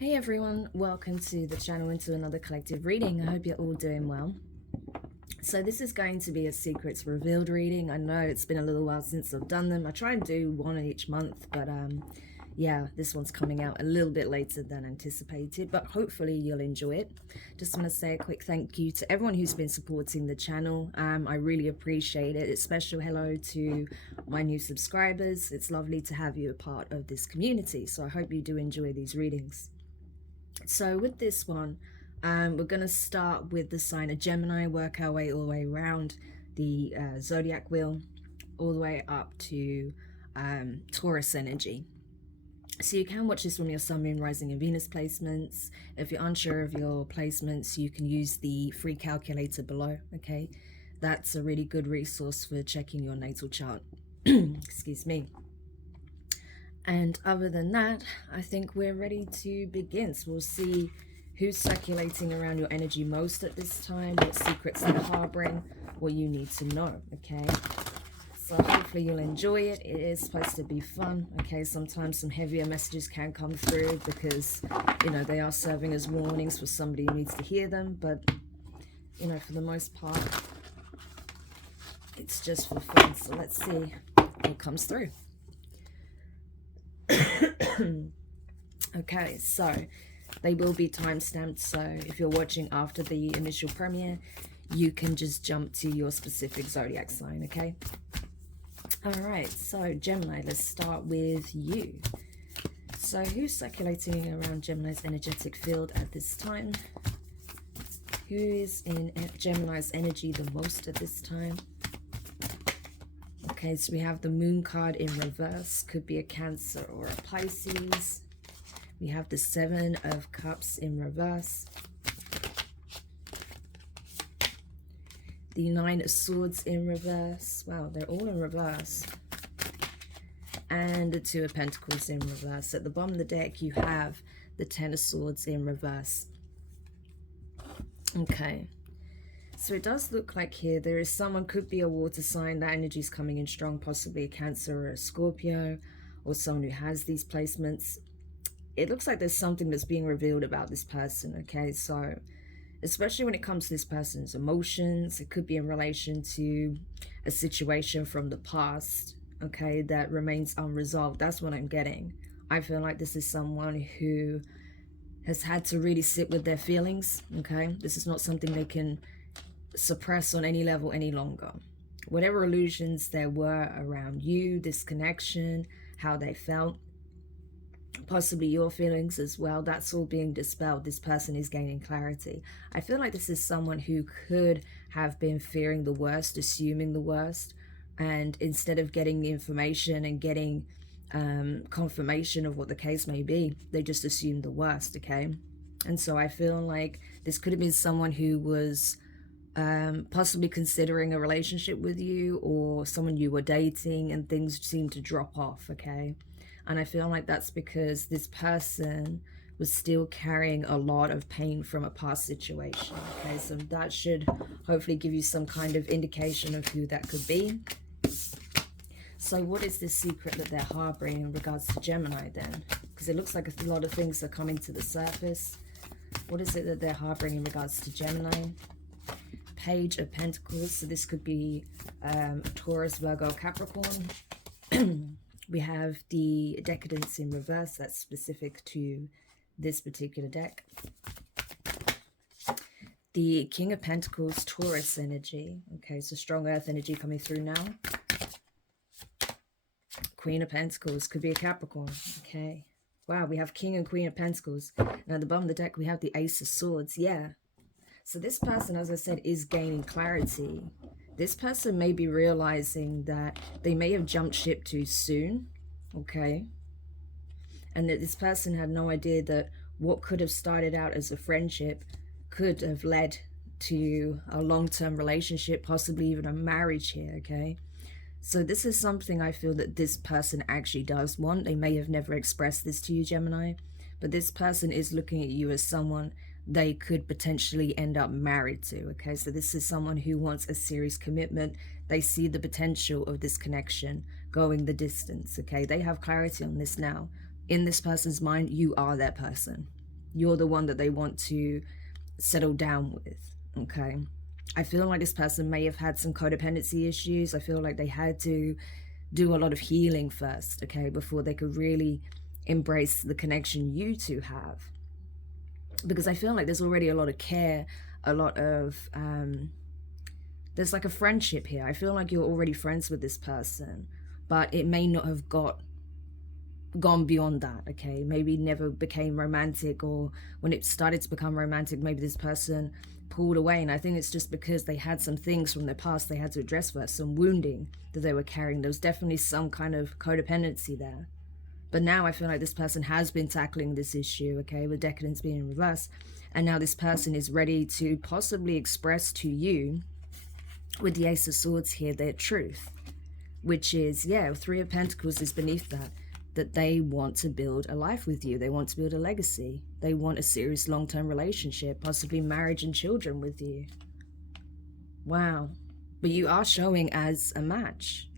Hey everyone, welcome to the channel and to another collective reading. I hope you're all doing well. So this is going to be a secrets revealed reading. I know it's been a little while since I've done them. I try and do one each month, but yeah, this one's coming out a little bit later than anticipated, but hopefully you'll enjoy it. Just want to say a quick thank you to everyone who's been supporting the channel. I really appreciate it. A special hello to my new subscribers. It's lovely to have you a part of this community, so I hope you do enjoy these readings. So with this one, we're going to start with the sign of Gemini, work our way all the way around the Zodiac wheel, all the way up to Taurus energy. So you can watch this from your Sun, Moon, Rising and Venus placements. If you're unsure of your placements, you can use the free calculator below, okay? That's a really good resource for checking your natal chart. Excuse me. And other than that, I think we're ready to begin. So we'll see who's circulating around your energy most at this time, what secrets they're harboring, what you need to know, okay? So hopefully you'll enjoy it. It is supposed to be fun, okay? Sometimes some heavier messages can come through because, you know, they are serving as warnings for somebody who needs to hear them. But, you know, for the most part, it's just for fun. So let's see what comes through. Okay, so they will be time-stamped, so if you're watching after the initial premiere, you can just jump to your specific zodiac sign, okay? Alright, so Gemini, let's start with you. So who's circulating around Gemini's energetic field at this time? Who is in Gemini's energy the most at this time? Okay, so we have the Moon card in reverse. Could be a Cancer or a Pisces. We have the Seven of Cups in reverse. The Nine of Swords in reverse. Wow, they're all in reverse. And the Two of Pentacles in reverse. At the bottom of the deck, you have the Ten of Swords in reverse. Okay. So it does look like here there is someone, could be a water sign, that energy is coming in strong, possibly a Cancer or a Scorpio, or someone who has these placements. It looks like there's something that's being revealed about this person, okay? So especially when it comes to this person's emotions, it could be in relation to a situation from the past, okay, that remains unresolved. That's what I'm getting. I feel like this is someone who has had to really sit with their feelings, okay? This is not something they can suppress on any level any longer. Whatever illusions there were around you, this connection, how they felt, possibly your feelings as well, that's all being dispelled. This person is gaining clarity. I feel like this is someone who could have been fearing the worst, assuming the worst, and instead of getting the information and getting confirmation of what the case may be, they just assumed the worst, okay? And so I feel like this could have been someone who was possibly considering a relationship with you, or someone you were dating, and things seem to drop off, okay? And I feel like that's because this person was still carrying a lot of pain from a past situation, okay? So that should hopefully give you some kind of indication of who that could be. So what is this secret that they're harboring in regards to Gemini then? Because it looks like a lot of things are coming to the surface. What is it that they're harboring in regards to Gemini? Page of Pentacles, so this could be Taurus, Virgo, Capricorn. We have the Decadence in reverse, that's specific to this particular deck. The King of Pentacles, Taurus energy. Okay, so strong earth energy coming through now. Queen of Pentacles, could be a Capricorn. Okay, wow, we have King and Queen of Pentacles. Now at the bottom of the deck, we have the Ace of Swords. Yeah. So this person, as I said, is gaining clarity. This person may be realizing that they may have jumped ship too soon, okay? And that this person had no idea that what could have started out as a friendship could have led to a long-term relationship, possibly even a marriage here, okay? So this is something I feel that this person actually does want. They may have never expressed this to you, Gemini, but this person is looking at you as someone they could potentially end up married to, okay? So this is someone who wants a serious commitment. They see the potential of this connection going the distance, okay? They have clarity on this now. In this person's mind, you are that person, You're the one that they want to settle down with, okay? I feel like this person may have had some codependency issues. I feel like they had to do a lot of healing first, okay, before they could really embrace the connection you two have. Because I feel like there's already a lot of care, a lot of there's like a friendship here. I feel like you're already friends with this person, but it may not have gone beyond that, okay? Maybe never became romantic, or when it started to become romantic, maybe this person pulled away. And I think it's just because they had some things from their past they had to address first, some wounding that they were carrying. There was definitely some kind of codependency there. But now I feel like this person has been tackling this issue, okay, with decadence being in reverse. And now this person is ready to possibly express to you, with the Ace of Swords here, their truth. Which is, yeah, Three of Pentacles is beneath that they want to build a life with you. They want to build a legacy. They want a serious long-term relationship, possibly marriage and children with you. Wow. But you are showing as a match.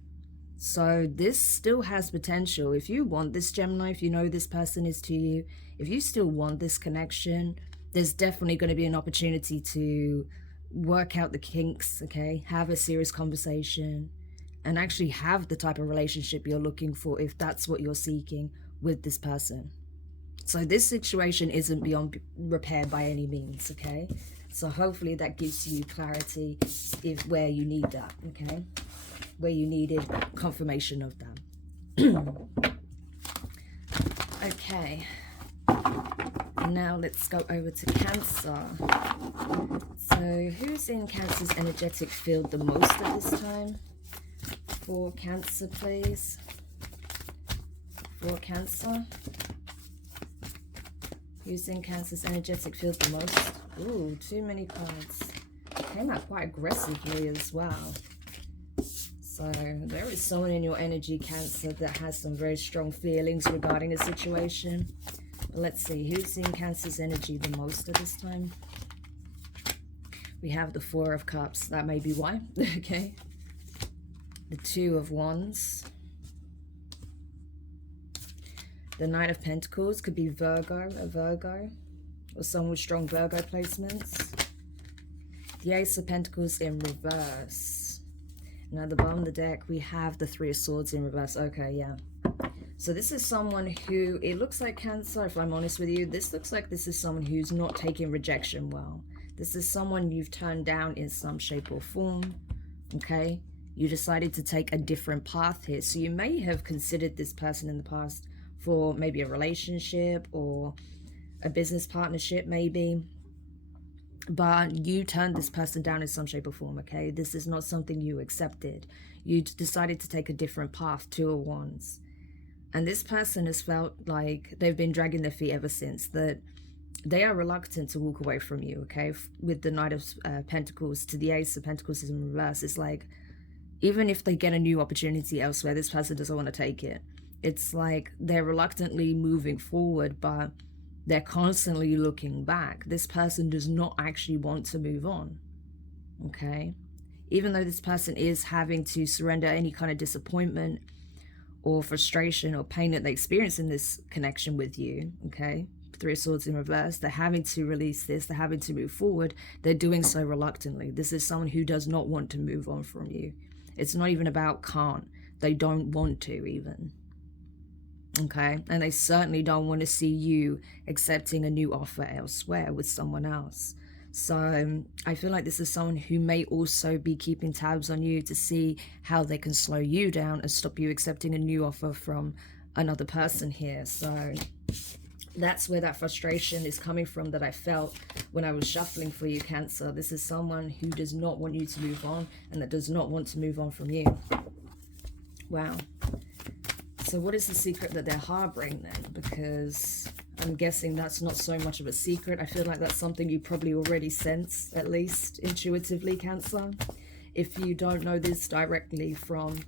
So this still has potential. If you want this, Gemini, if you know this person is to you, if you still want this connection, there's definitely going to be an opportunity to work out the kinks, okay? Have a serious conversation and actually have the type of relationship you're looking for, if that's what you're seeking with this person. So this situation isn't beyond repair by any means, okay? So hopefully that gives you clarity if where you need that, okay? Where you needed confirmation of that. Okay. Now let's go over to Cancer. So who's in Cancer's energetic field the most at this time? For Cancer, please. For Cancer. Who's in Cancer's energetic field the most? Ooh, too many cards. Came out quite aggressively as well. So there is someone in your energy, Cancer, that has some very strong feelings regarding a situation. But let's see, who's in Cancer's energy the most at this time? We have the Four of Cups. That may be why. Okay. The Two of Wands. The Knight of Pentacles could be Virgo, a Virgo, or someone with strong Virgo placements. The Ace of Pentacles in reverse. Now, at the bottom of the deck, we have the Three of Swords in reverse. Okay, yeah. So this is someone who, it looks like Cancer, if I'm honest with you, this looks like this is someone who's not taking rejection well. This is someone you've turned down in some shape or form, okay? You decided to take a different path here. So you may have considered this person in the past for maybe a relationship or a business partnership maybe. But you turned this person down in some shape or form, okay? This is not something you accepted. You decided to take a different path, Two of Wands. And this person has felt like they've been dragging their feet ever since, that they are reluctant to walk away from you, okay? With the Knight of Pentacles to the Ace of Pentacles in reverse, it's like, even if they get a new opportunity elsewhere, this person doesn't want to take it. It's like they're reluctantly moving forward, but they're constantly looking back. This person does not actually want to move on, okay? Even though this person is having to surrender any kind of disappointment or frustration or pain that they experience in this connection with you, okay? Three of Swords in reverse, they're having to release this, they're having to move forward. They're doing so reluctantly. This is someone who does not want to move on from you. It's not even about can't. They don't want to even. Okay? And they certainly don't want to see you accepting a new offer elsewhere with someone else. So I feel like this is someone who may also be keeping tabs on you to see how they can slow you down and stop you accepting a new offer from another person here. So that's where that frustration is coming from that I felt when I was shuffling for you, Cancer. This is someone who does not want you to move on and that does not want to move on from you. Wow. So what is the secret that they're harboring then? Because I'm guessing that's not so much of a secret. I feel like that's something you probably already sense, at least intuitively, Cancer. If you don't know this directly from,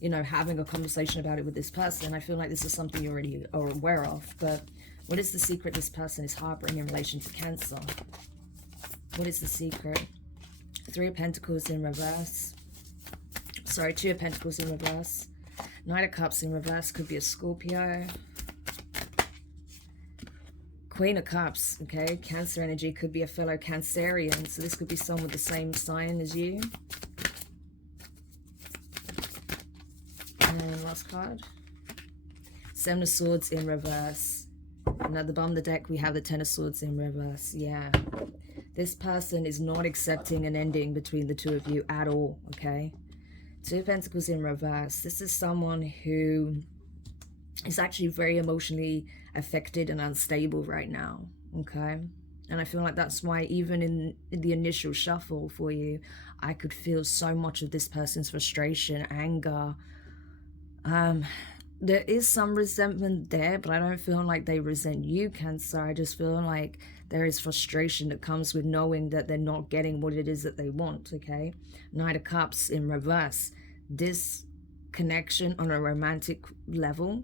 you know, having a conversation about it with this person, I feel like this is something you already are aware of. But what is the secret this person is harboring in relation to Cancer? What is the secret? Three of Pentacles in reverse. Sorry, Two of Pentacles in reverse. Knight of Cups in reverse could be a Scorpio. Queen of Cups, okay? Cancer energy could be a fellow Cancerian. So this could be someone with the same sign as you. And last card. Seven of Swords in reverse. And at the bottom of the deck, we have the Ten of Swords in reverse. Yeah. This person is not accepting an ending between the two of you at all, okay? Two of Pentacles in reverse. This is someone who is actually very emotionally affected and unstable right now, okay? And I feel like that's why even in the initial shuffle for you, I could feel so much of this person's frustration, anger. There is some resentment there, but I don't feel like they resent you, Cancer. I just feel like there is frustration that comes with knowing that they're not getting what it is that they want, okay? Knight of Cups in reverse. This connection on a romantic level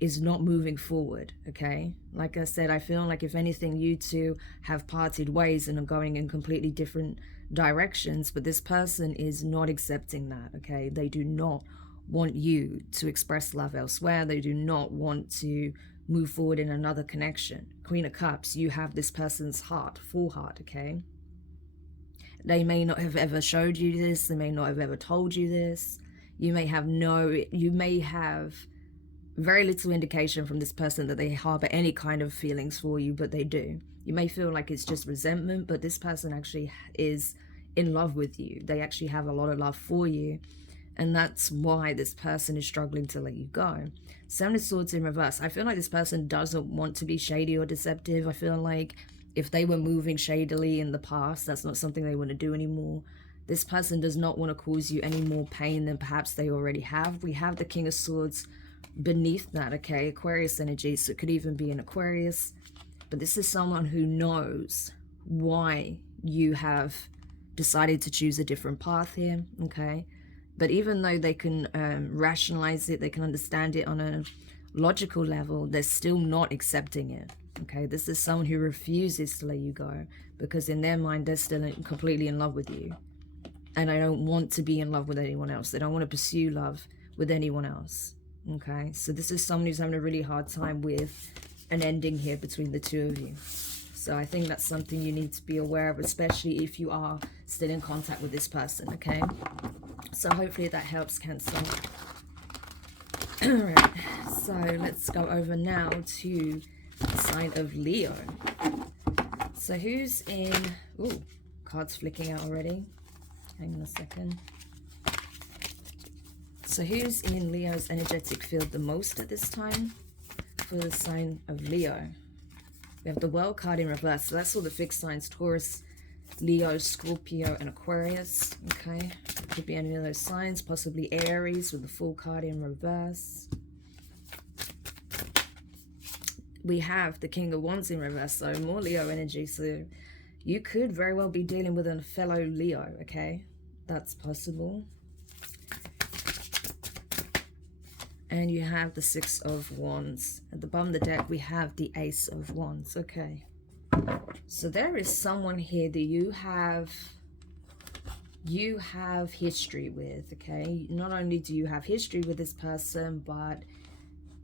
is not moving forward, okay? Like I said, I feel like if anything, you two have parted ways and are going in completely different directions, but this person is not accepting that, okay? They do not want you to express love elsewhere. They do not want to move forward in another connection. Queen of Cups, you have this person's heart, full heart, okay? They may not have ever showed you this. They may not have ever told you this. You may have very little indication from this person that they harbor any kind of feelings for you, but they do. You may feel like it's just resentment, but this person actually is in love with you. They actually have a lot of love for you. And that's why this person is struggling to let you go. Seven of Swords in reverse. I feel like this person doesn't want to be shady or deceptive. I feel like if they were moving shadily in the past, that's not something they want to do anymore. This person does not want to cause you any more pain than perhaps they already have. We have the King of Swords beneath that, okay? Aquarius energy, so it could even be an Aquarius. But this is someone who knows why you have decided to choose a different path here, okay? But even though they can rationalize it, they can understand it on a logical level, they're still not accepting it, okay? This is someone who refuses to let you go because in their mind, they're still completely in love with you. And I don't want to be in love with anyone else. They don't want to pursue love with anyone else, okay? So this is someone who's having a really hard time with an ending here between the two of you. So I think that's something you need to be aware of, especially if you are still in contact with this person, okay? So hopefully that helps, Cancer. Alright, so let's go over now to the sign of Leo. So who's in... Ooh, cards flicking out already. Hang on a second. So who's in Leo's energetic field the most at this time? For the sign of Leo. We have the World card in reverse. So that's all the fixed signs. Taurus, Leo, Scorpio, and Aquarius. Okay. Could be any of those signs. Possibly Aries with the Fool card in reverse. We have the King of Wands in reverse. So more Leo energy. So you could very well be dealing with a fellow Leo. Okay. That's possible. And you have the Six of Wands. At the bottom of the deck, we have the Ace of Wands. Okay. So there is someone here that you have history with, okay? Not only do you have history with this person, but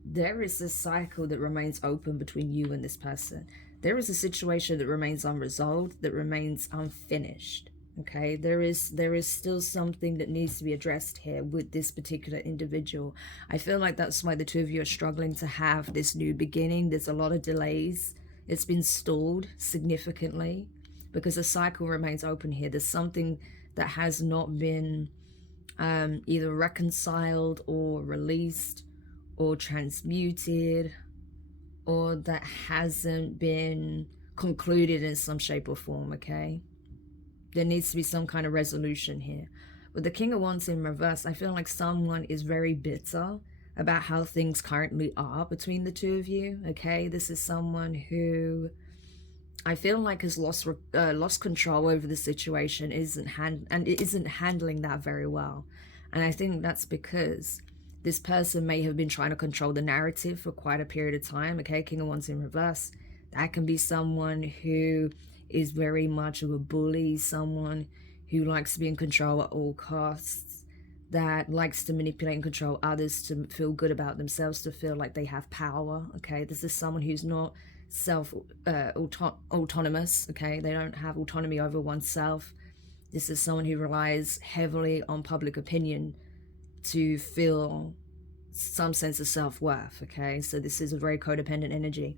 there is a cycle that remains open between you and this person. There is a situation that remains unresolved, that remains unfinished. Okay, there is still something that needs to be addressed here with this particular individual. I feel like that's why the two of you are struggling to have this new beginning. There's a lot of delays. It's been stalled significantly because the cycle remains open here. There's something that has not been either reconciled or released or transmuted, or that hasn't been concluded in some shape or form, okay? There needs to be some kind of resolution here. With the King of Wands in reverse, I feel like someone is very bitter about how things currently are between the two of you, okay? This is someone who I feel like has lost control over the situation, isn't handling that very well. And I think that's because this person may have been trying to control the narrative for quite a period of time, okay? King of Wands in reverse. That can be someone who is very much of a bully, someone who likes to be in control at all costs, that likes to manipulate and control others to feel good about themselves, to feel like they have power, okay? This is someone who's not autonomous, okay? They don't have autonomy over oneself. This is someone who relies heavily on public opinion to feel some sense of self-worth, okay? So this is a very codependent energy.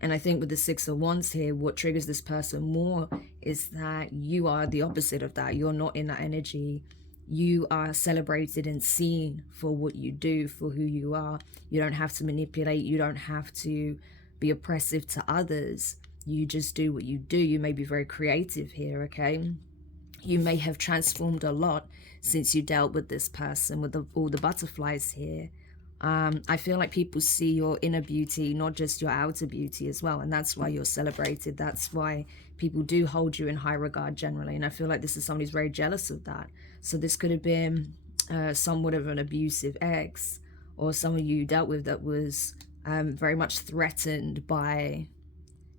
And I think with the Six of Wands here, what triggers this person more is that you are the opposite of that. You're not in that energy. You are celebrated and seen for what you do, for who you are. You don't have to manipulate. You don't have to be oppressive to others. You just do what you do. You may be very creative here, okay? You may have transformed a lot since you dealt with this person, with all the butterflies here. I feel like people see your inner beauty, not just your outer beauty as well. And that's why you're celebrated. That's why people do hold you in high regard generally. And I feel like this is somebody who's very jealous of that. So this could have been somewhat of an abusive ex, or someone you dealt with that was very much threatened by,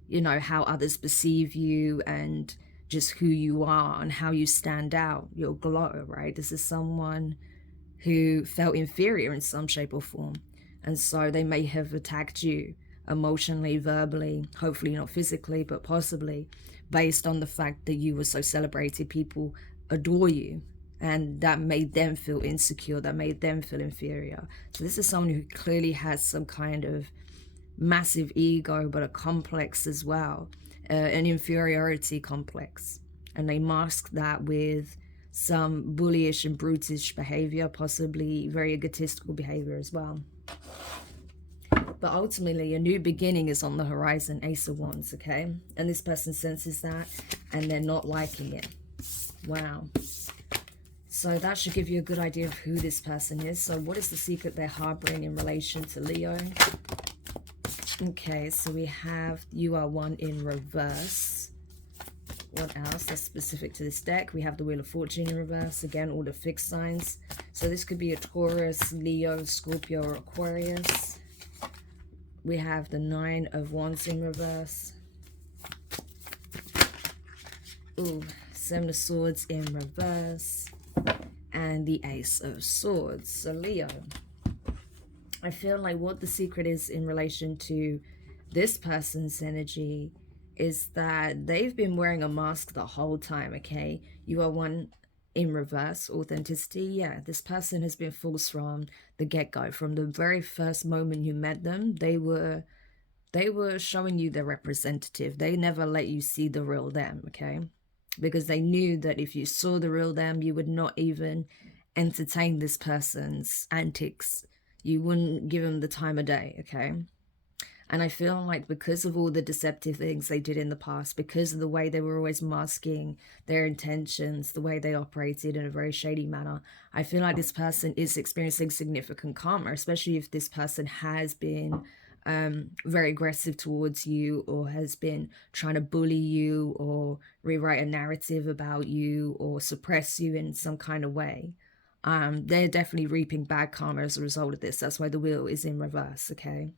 you know, how others perceive you and just who you are and how you stand out, your glow, right? This is someone who felt inferior in some shape or form. And so they may have attacked you emotionally, verbally, hopefully not physically, but possibly based on the fact that you were so celebrated. People adore you, and that made them feel insecure, that made them feel inferior. So this is someone who clearly has some kind of massive ego, but a complex as well, an inferiority complex. And they mask that with some bullyish and brutish behavior, possibly very egotistical behavior as well. But ultimately, a new beginning is on the horizon, Ace of Wands, okay? And this person senses that, and they're not liking it. Wow. So that should give you a good idea of who this person is. So what is the secret they're harboring in relation to Leo? Okay, so we have you are one in reverse. What else? That's specific to this deck. We have the Wheel of Fortune in reverse. Again, all the fixed signs. So this could be a Taurus, Leo, Scorpio, or Aquarius. We have the Nine of Wands in reverse. Ooh, Seven of Swords in reverse. And the Ace of Swords. So Leo, I feel like what the secret is in relation to this person's energy is that they've been wearing a mask the whole time, okay? You are one in reverse, authenticity. Yeah, this person has been false from the get-go. From the very first moment you met them, they were showing you their representative. They never let you see the real them, okay? Because they knew that if you saw the real them, you would not even entertain this person's antics. You wouldn't give them the time of day, okay? And I feel like because of all the deceptive things they did in the past, because of the way they were always masking their intentions, the way they operated in a very shady manner, I feel like this person is experiencing significant karma, especially if this person has been very aggressive towards you, or has been trying to bully you, or rewrite a narrative about you, or suppress you in some kind of way. They're definitely reaping bad karma as a result of this. That's why the wheel is in reverse, okay?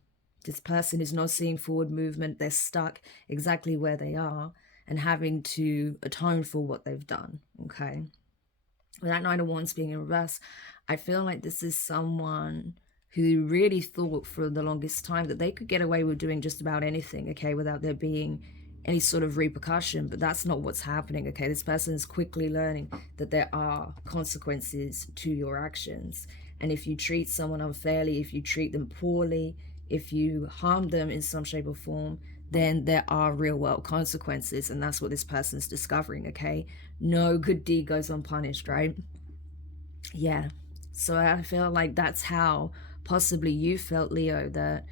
This person is not seeing forward movement. They're stuck exactly where they are and having to atone for what they've done, okay? With that Nine of Wands being in reverse, I feel like this is someone who really thought for the longest time that they could get away with doing just about anything, okay, without there being any sort of repercussion. But that's not what's happening, okay? This person is quickly learning that there are consequences to your actions. And if you treat someone unfairly, if you treat them poorly, if you harm them in some shape or form, then there are real world consequences. And that's what this person's discovering, okay? No good deed goes unpunished, right? Yeah. So I feel like that's how possibly you felt, Leo, that,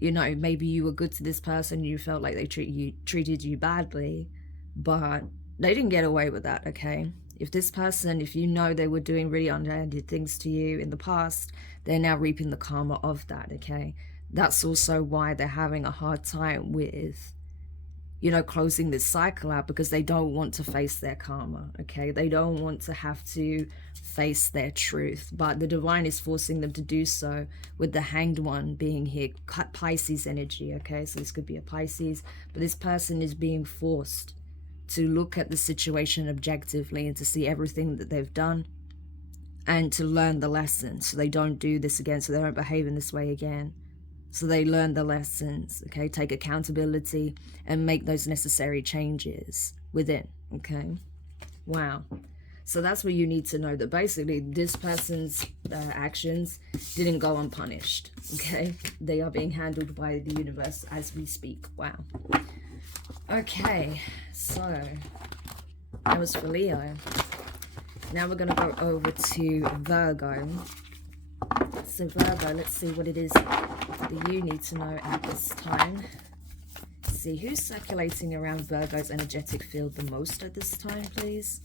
you know, maybe you were good to this person, you felt like they treated you badly, but they didn't get away with that, okay? If this person, if you know they were doing really underhanded things to you in the past, they're now reaping the karma of that, okay? That's also why they're having a hard time with, you know, closing this cycle out, because they don't want to face their karma, okay? They don't want to have to face their truth, but the divine is forcing them to do so, with the Hanged One being here, Pisces energy, okay? So this could be a Pisces, but this person is being forced to look at the situation objectively and to see everything that they've done and to learn the lesson so they don't do this again, so they don't behave in this way again. So they learn the lessons, okay? Take accountability and make those necessary changes within, okay? Wow. So that's what you need to know, that basically this person's actions didn't go unpunished, okay? They are being handled by the universe as we speak. Wow. Okay, so that was for Leo. Now we're going to go over to Virgo. So Virgo, let's see what it is that you need to know at this time. See who's circulating around Virgo's energetic field the most at this time, please.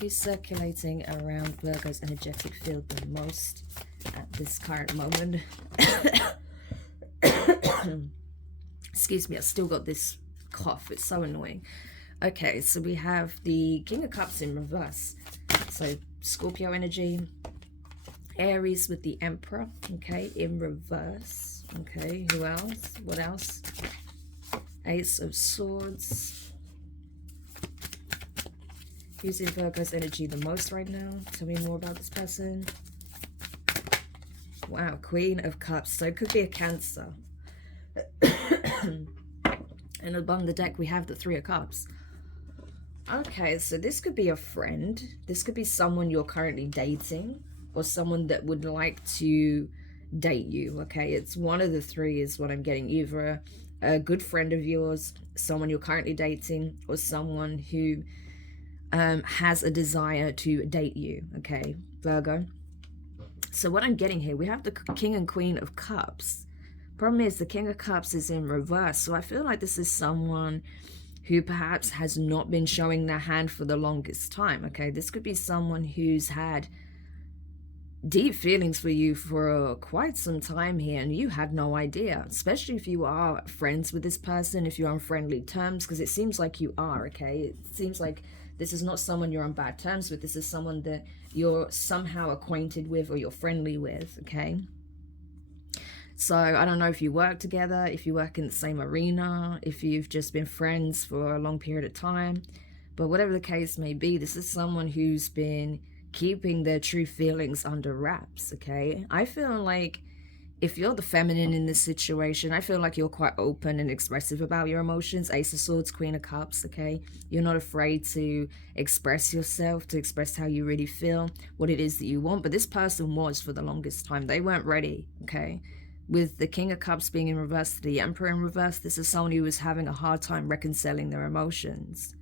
Who's circulating around Virgo's energetic field the most at this current moment? Excuse me, I still got this cough. It's so annoying. Okay, so we have the King of Cups in reverse. So Scorpio energy. Aries with the Emperor, okay, in reverse. Okay, who else? What else? Ace of Swords. Who's in Virgo's energy the most right now? Tell me more about this person. Wow, Queen of Cups. So it could be a Cancer. And above the deck, we have the Three of Cups. Okay, so this could be a friend. This could be someone you're currently dating, or someone that would like to date you, okay? It's one of the three is what I'm getting. Either a good friend of yours, someone you're currently dating, or someone who has a desire to date you, okay, Virgo? So what I'm getting here, we have the King and Queen of Cups. Problem is, the King of Cups is in reverse, so I feel like this is someone who perhaps has not been showing their hand for the longest time, okay? This could be someone who's had deep feelings for you for quite some time here, and you had no idea, especially if you are friends with this person, if you're on friendly terms, because it seems like you are, okay? It seems like this is not someone you're on bad terms with. This is someone that you're somehow acquainted with or you're friendly with, okay? So I don't know if you work together, if you work in the same arena, if you've just been friends for a long period of time, but whatever the case may be, this is someone who's been keeping their true feelings under wraps, okay? I feel like if you're the feminine in this situation, I feel like you're quite open and expressive about your emotions. Ace of Swords, Queen of Cups, okay? You're not afraid to express yourself, to express how you really feel, what it is that you want. But this person was for the longest time. They weren't ready, okay? With the King of Cups being in reverse, the Emperor in reverse, this is someone who was having a hard time reconciling their emotions.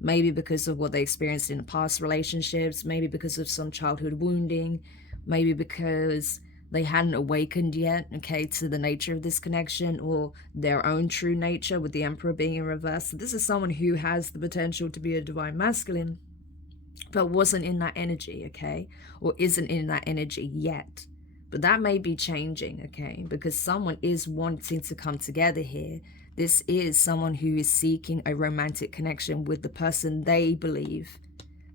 Maybe because of what they experienced in past relationships, maybe because of some childhood wounding, maybe because they hadn't awakened yet, okay, to the nature of this connection or their own true nature, with the Emperor being in reverse. So this is someone who has the potential to be a divine masculine, but wasn't in that energy, okay, or isn't in that energy yet. But that may be changing, okay, because someone is wanting to come together here. This is someone who is seeking a romantic connection with the person they believe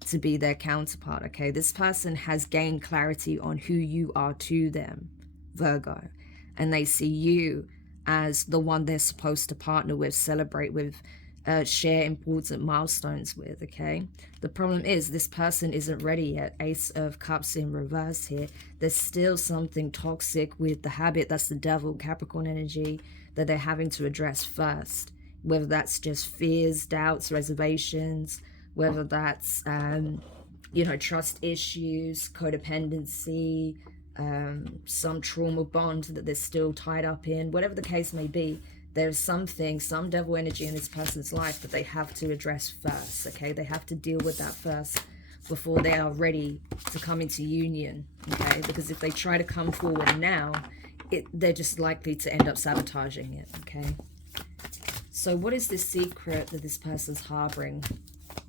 to be their counterpart, okay? This person has gained clarity on who you are to them, Virgo, and they see you as the one they're supposed to partner with, celebrate with, share important milestones with, okay? The problem is this person isn't ready yet. Ace of Cups in reverse here. There's still something toxic with the habit. That's the devil, Capricorn energy, that they're having to address first. Whether that's just fears, doubts, reservations, whether that's, trust issues, codependency, some trauma bond that they're still tied up in, whatever the case may be. There's something, some devil energy in this person's life that they have to address first, okay? They have to deal with that first before they are ready to come into union, okay? Because if they try to come forward now, they're just likely to end up sabotaging it, okay? So what is the secret that this person's harboring?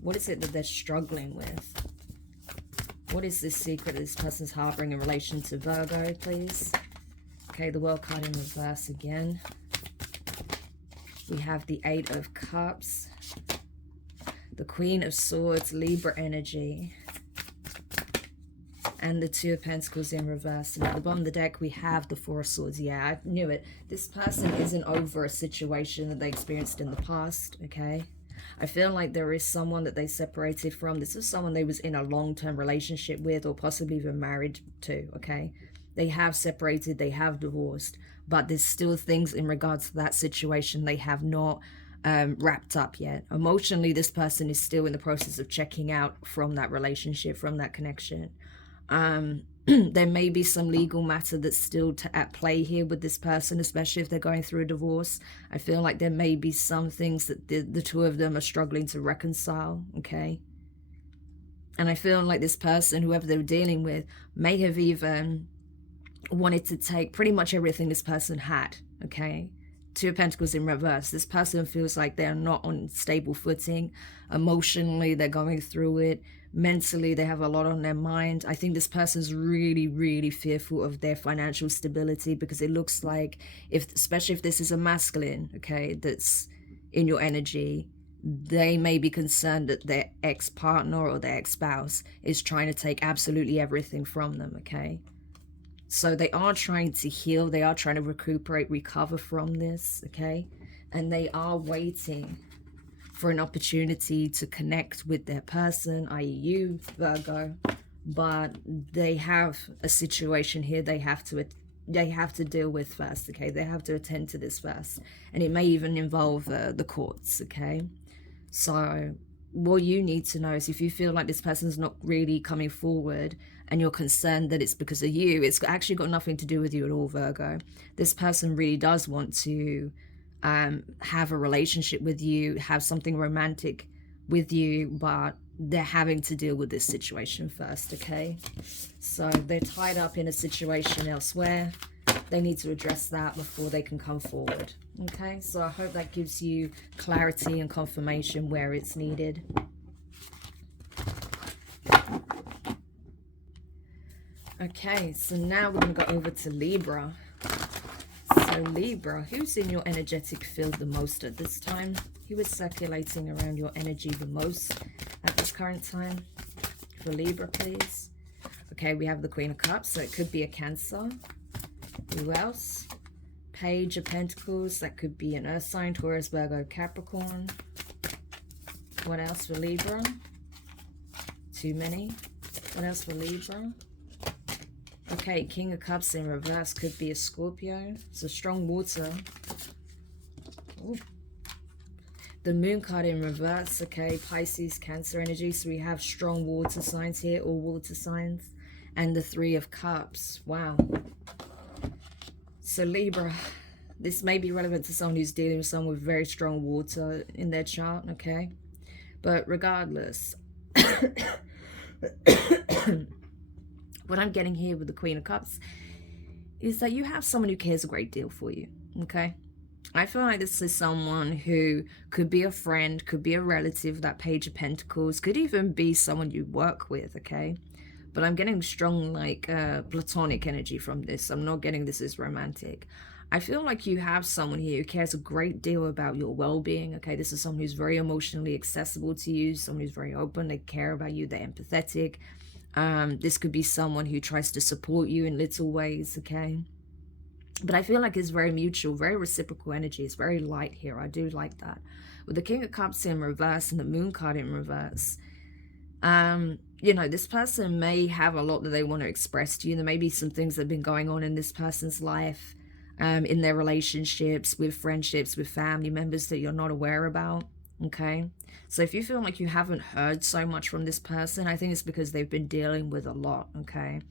What is it that they're struggling with? What is this secret that this person's harboring in relation to Virgo, please? Okay, the World card in reverse again. We have the Eight of Cups, the Queen of Swords, Libra energy, and the Two of Pentacles in reverse. And at the bottom of the deck, we have the Four of Swords. Yeah, I knew it. This person isn't over a situation that they experienced in the past, okay? I feel like there is someone that they separated from. This is someone they was in a long-term relationship with, or possibly even married to, okay? They have separated, they have divorced, but there's still things in regards to that situation they have not wrapped up yet. Emotionally, this person is still in the process of checking out from that relationship, from that connection. There may be some legal matter that's still at play here with this person, especially if they're going through a divorce. I feel like there may be some things that the two of them are struggling to reconcile, okay? And I feel like this person, whoever they're dealing with, may have even wanted to take pretty much everything this person had, okay? Two of Pentacles in reverse. This person feels like they're not on stable footing. Emotionally, they're going through it. Mentally, they have a lot on their mind. I think this person's really, really fearful of their financial stability, because it looks like, especially if this is a masculine, okay, that's in your energy, they may be concerned that their ex-partner or their ex-spouse is trying to take absolutely everything from them, okay? So they are trying to heal. They are trying to recuperate, recover from this, okay? And they are waiting for an opportunity to connect with their person, i.e. you, Virgo. But they have a situation here they have to deal with first, okay? They have to attend to this first. And it may even involve the courts, okay? So what you need to know is, if you feel like this person's not really coming forward and you're concerned that it's because of you, it's actually got nothing to do with you at all, Virgo. This person really does want to have a relationship with you, have something romantic with you, but they're having to deal with this situation first, okay? So they're tied up in a situation elsewhere. They need to address that before they can come forward, okay? So I hope that gives you clarity and confirmation where it's needed. Okay, so now we're going to go over to Libra. So Libra, who's in your energetic field the most at this time? Who is circulating around your energy the most at this current time? For Libra, please. Okay, we have the Queen of Cups, so it could be a Cancer. Who else? Page of Pentacles, that could be an Earth sign, Taurus, Virgo, Capricorn. What else for Libra? Too many. What else for Libra? Okay, King of Cups in reverse could be a Scorpio. It's a strong water. Ooh. The Moon card in reverse, okay, Pisces, Cancer energy. So we have strong water signs here, all water signs. And the Three of Cups. Wow. So Libra, this may be relevant to someone who's dealing with someone with very strong water in their chart, okay? But regardless, what I'm getting here with the Queen of Cups is that you have someone who cares a great deal for you, okay? I feel like this is someone who could be a friend, could be a relative, that Page of Pentacles, could even be someone you work with, okay? But I'm getting strong, like, platonic energy from this. I'm not getting this as romantic. I feel like you have someone here who cares a great deal about your well-being, okay? This is someone who's very emotionally accessible to you, someone who's very open, they care about you, they're empathetic. This could be someone who tries to support you in little ways, okay? But I feel like it's very mutual, very reciprocal energy. It's very light here. I do like that. With the King of Cups in reverse and the Moon card in reverse, you know, this person may have a lot that they want to express to you. There may be some things that have been going on in this person's life, in their relationships, with friendships, with family members that you're not aware about, okay? So if you feel like you haven't heard so much from this person, I think it's because they've been dealing with a lot, okay?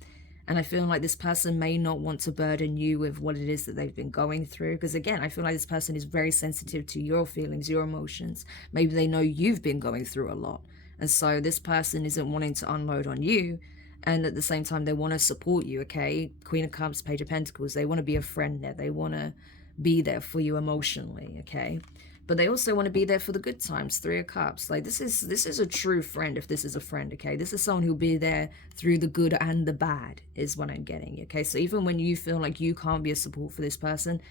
And I feel like this person may not want to burden you with what it is that they've been going through. Because again, I feel like this person is very sensitive to your feelings, your emotions. Maybe they know you've been going through a lot. And so this person isn't wanting to unload on you. And at the same time, they want to support you, okay? Queen of Cups, Page of Pentacles. They want to be a friend there. They want to be there for you emotionally, okay? But they also want to be there for the good times. Three of Cups. Like, this is a true friend, if this is a friend, okay? This is someone who'll be there through the good and the bad, is what I'm getting, okay? So even when you feel like you can't be a support for this person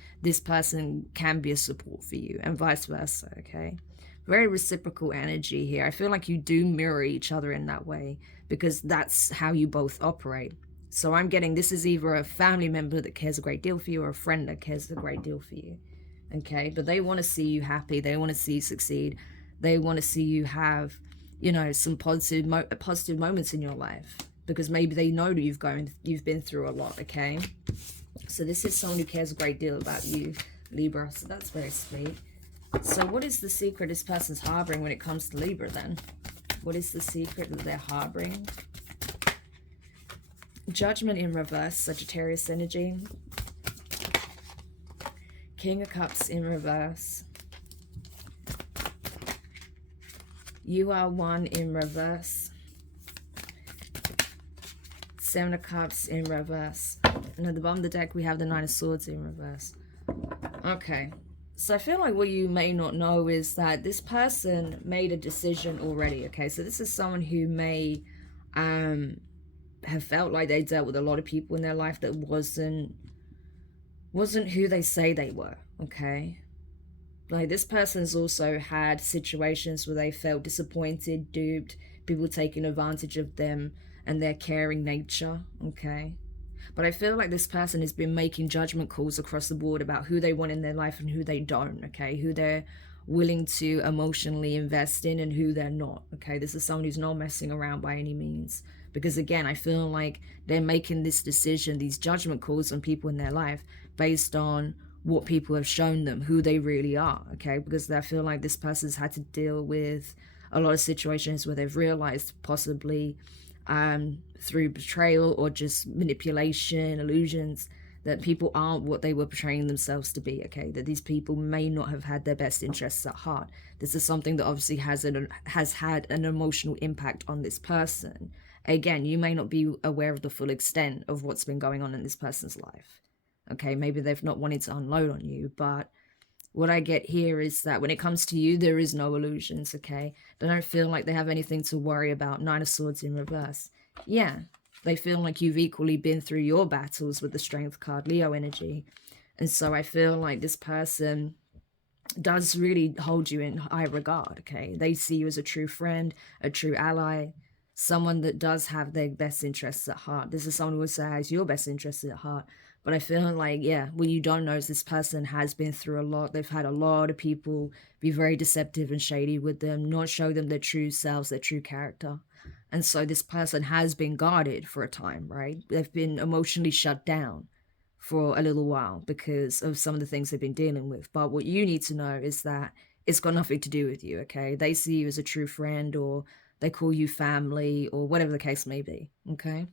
can be a support for you, and vice versa, okay? Very reciprocal energy here. I feel like you do mirror each other in that way, because that's how you both operate. So I'm getting this is either a family member that cares a great deal for you, or a friend that cares a great deal for you. Okay, but they want to see you happy. They want to see you succeed. They want to see you have, you know, some positive moments in your life. because maybe they know that you've been through a lot, okay? So this is someone who cares a great deal about you, Libra. So that's very sweet. So what is the secret this person's harboring when it comes to Libra then? What is the secret that they're harboring? Judgment in reverse, Sagittarius energy. King of Cups in reverse. You are one in reverse. Seven of Cups in reverse. And at the bottom of the deck, we have the Nine of Swords in reverse. Okay. So I feel like what you may not know is that this person made a decision already, okay? So this is someone who may have felt like they dealt with a lot of people in their life that wasn't who they say they were, okay? Like, this person's also had situations where they felt disappointed, duped, people taking advantage of them and their caring nature, okay? But I feel like this person has been making judgment calls across the board about who they want in their life and who they don't, okay? Who they're willing to emotionally invest in and who they're not, okay? This is someone who's not messing around by any means. Because again, I feel like they're making this decision, these judgment calls on people in their life based on what people have shown them, who they really are, okay? Because I feel like this person's had to deal with a lot of situations where they've realized, possibly through betrayal or just manipulation, illusions, that people aren't what they were portraying themselves to be, okay? That these people may not have had their best interests at heart. This is something that obviously has had an emotional impact on this person. Again, you may not be aware of the full extent of what's been going on in this person's life. Okay, maybe they've not wanted to unload on you, but what I get here is that when it comes to you, there is no illusions, okay? They don't feel like they have anything to worry about. Nine of Swords in reverse. Yeah, they feel like you've equally been through your battles with the Strength card, Leo energy. And so I feel like this person does really hold you in high regard, okay? They see you as a true friend, a true ally, someone that does have their best interests at heart. This is someone who also has your best interests at heart. But I feel like, yeah, what you don't know is this person has been through a lot. They've had a lot of people be very deceptive and shady with them, not show them their true selves, their true character. And so this person has been guarded for a time, right? They've been emotionally shut down for a little while because of some of the things they've been dealing with. But what you need to know is that it's got nothing to do with you, okay? They see you as a true friend, or they call you family, or whatever the case may be, okay?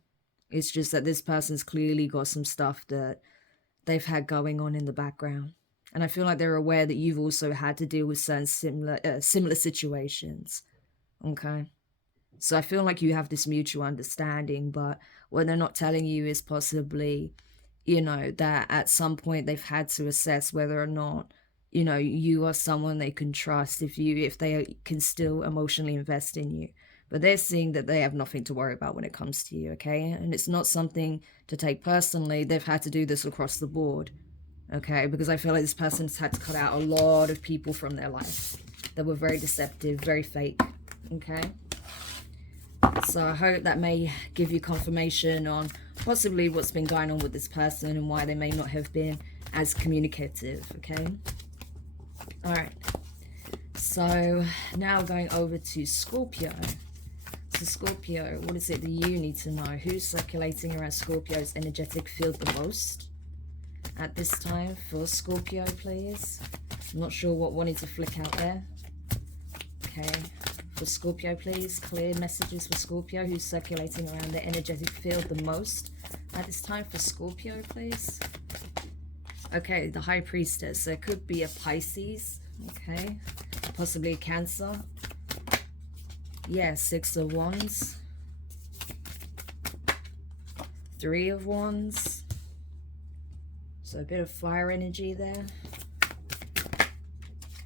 It's just that this person's clearly got some stuff that they've had going on in the background. And I feel like they're aware that you've also had to deal with certain similar situations. Okay? So I feel like you have this mutual understanding, but what they're not telling you is possibly, you know, that at some point they've had to assess whether or not, you know, you are someone they can trust if they can still emotionally invest in you. But they're seeing that they have nothing to worry about when it comes to you, okay? And it's not something to take personally. They've had to do this across the board, okay? Because I feel like this person's had to cut out a lot of people from their life that were very deceptive, very fake, okay? So I hope that may give you confirmation on possibly what's been going on with this person and why they may not have been as communicative, okay? All right. So now going over to Scorpio. So Scorpio, what is it that you need to know? Who's circulating around Scorpio's energetic field the most at this time for Scorpio, please? I'm not sure what wanted to flick out there. Okay, for Scorpio, please. Clear messages for Scorpio. Who's circulating around the energetic field the most at this time for Scorpio, please? Okay, the High Priestess. So it could be a Pisces, okay? Possibly a Cancer. Yeah, Six of Wands. Three of Wands. So a bit of fire energy there.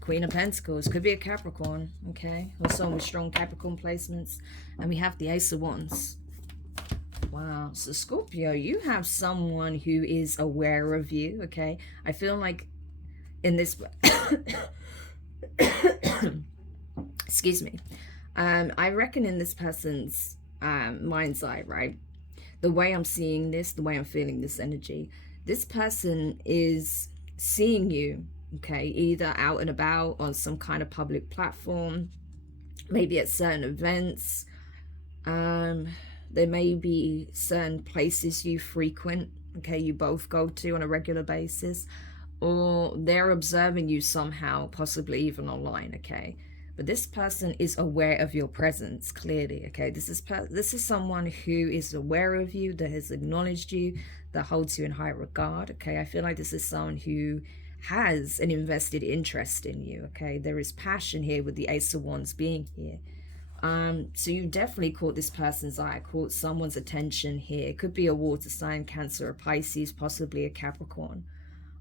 Queen of Pentacles. Could be a Capricorn, okay? Or someone with strong Capricorn placements. And we have the Ace of Wands. Wow. So Scorpio, you have someone who is aware of you, okay? I feel like in this... Excuse me. I reckon in this person's mind's eye, right? The way I'm seeing this, the way I'm feeling this energy, this person is seeing you, okay, either out and about on some kind of public platform, maybe at certain events. There may be certain places you frequent, okay, you both go to on a regular basis, or they're observing you somehow, possibly even online, okay? But this person is aware of your presence, clearly, okay? This is someone who is aware of you, that has acknowledged you, that holds you in high regard, okay? I feel like this is someone who has an invested interest in you, okay? There is passion here with the Ace of Wands being here. So you definitely caught this person's eye, caught someone's attention here. It could be a water sign, Cancer or Pisces, possibly a Capricorn.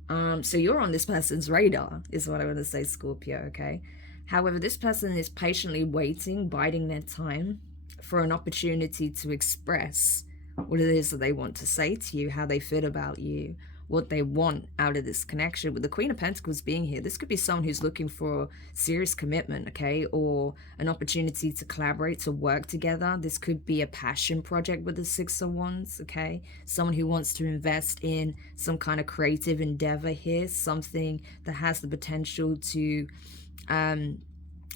So you're on this person's radar, is what I want to say, Scorpio, okay? However, this person is patiently waiting, biding their time for an opportunity to express what it is that they want to say to you, how they feel about you, what they want out of this connection. With the Queen of Pentacles being here, this could be someone who's looking for serious commitment, okay, or an opportunity to collaborate, to work together. This could be a passion project with the Six of Wands, okay, someone who wants to invest in some kind of creative endeavor here, something that has the potential to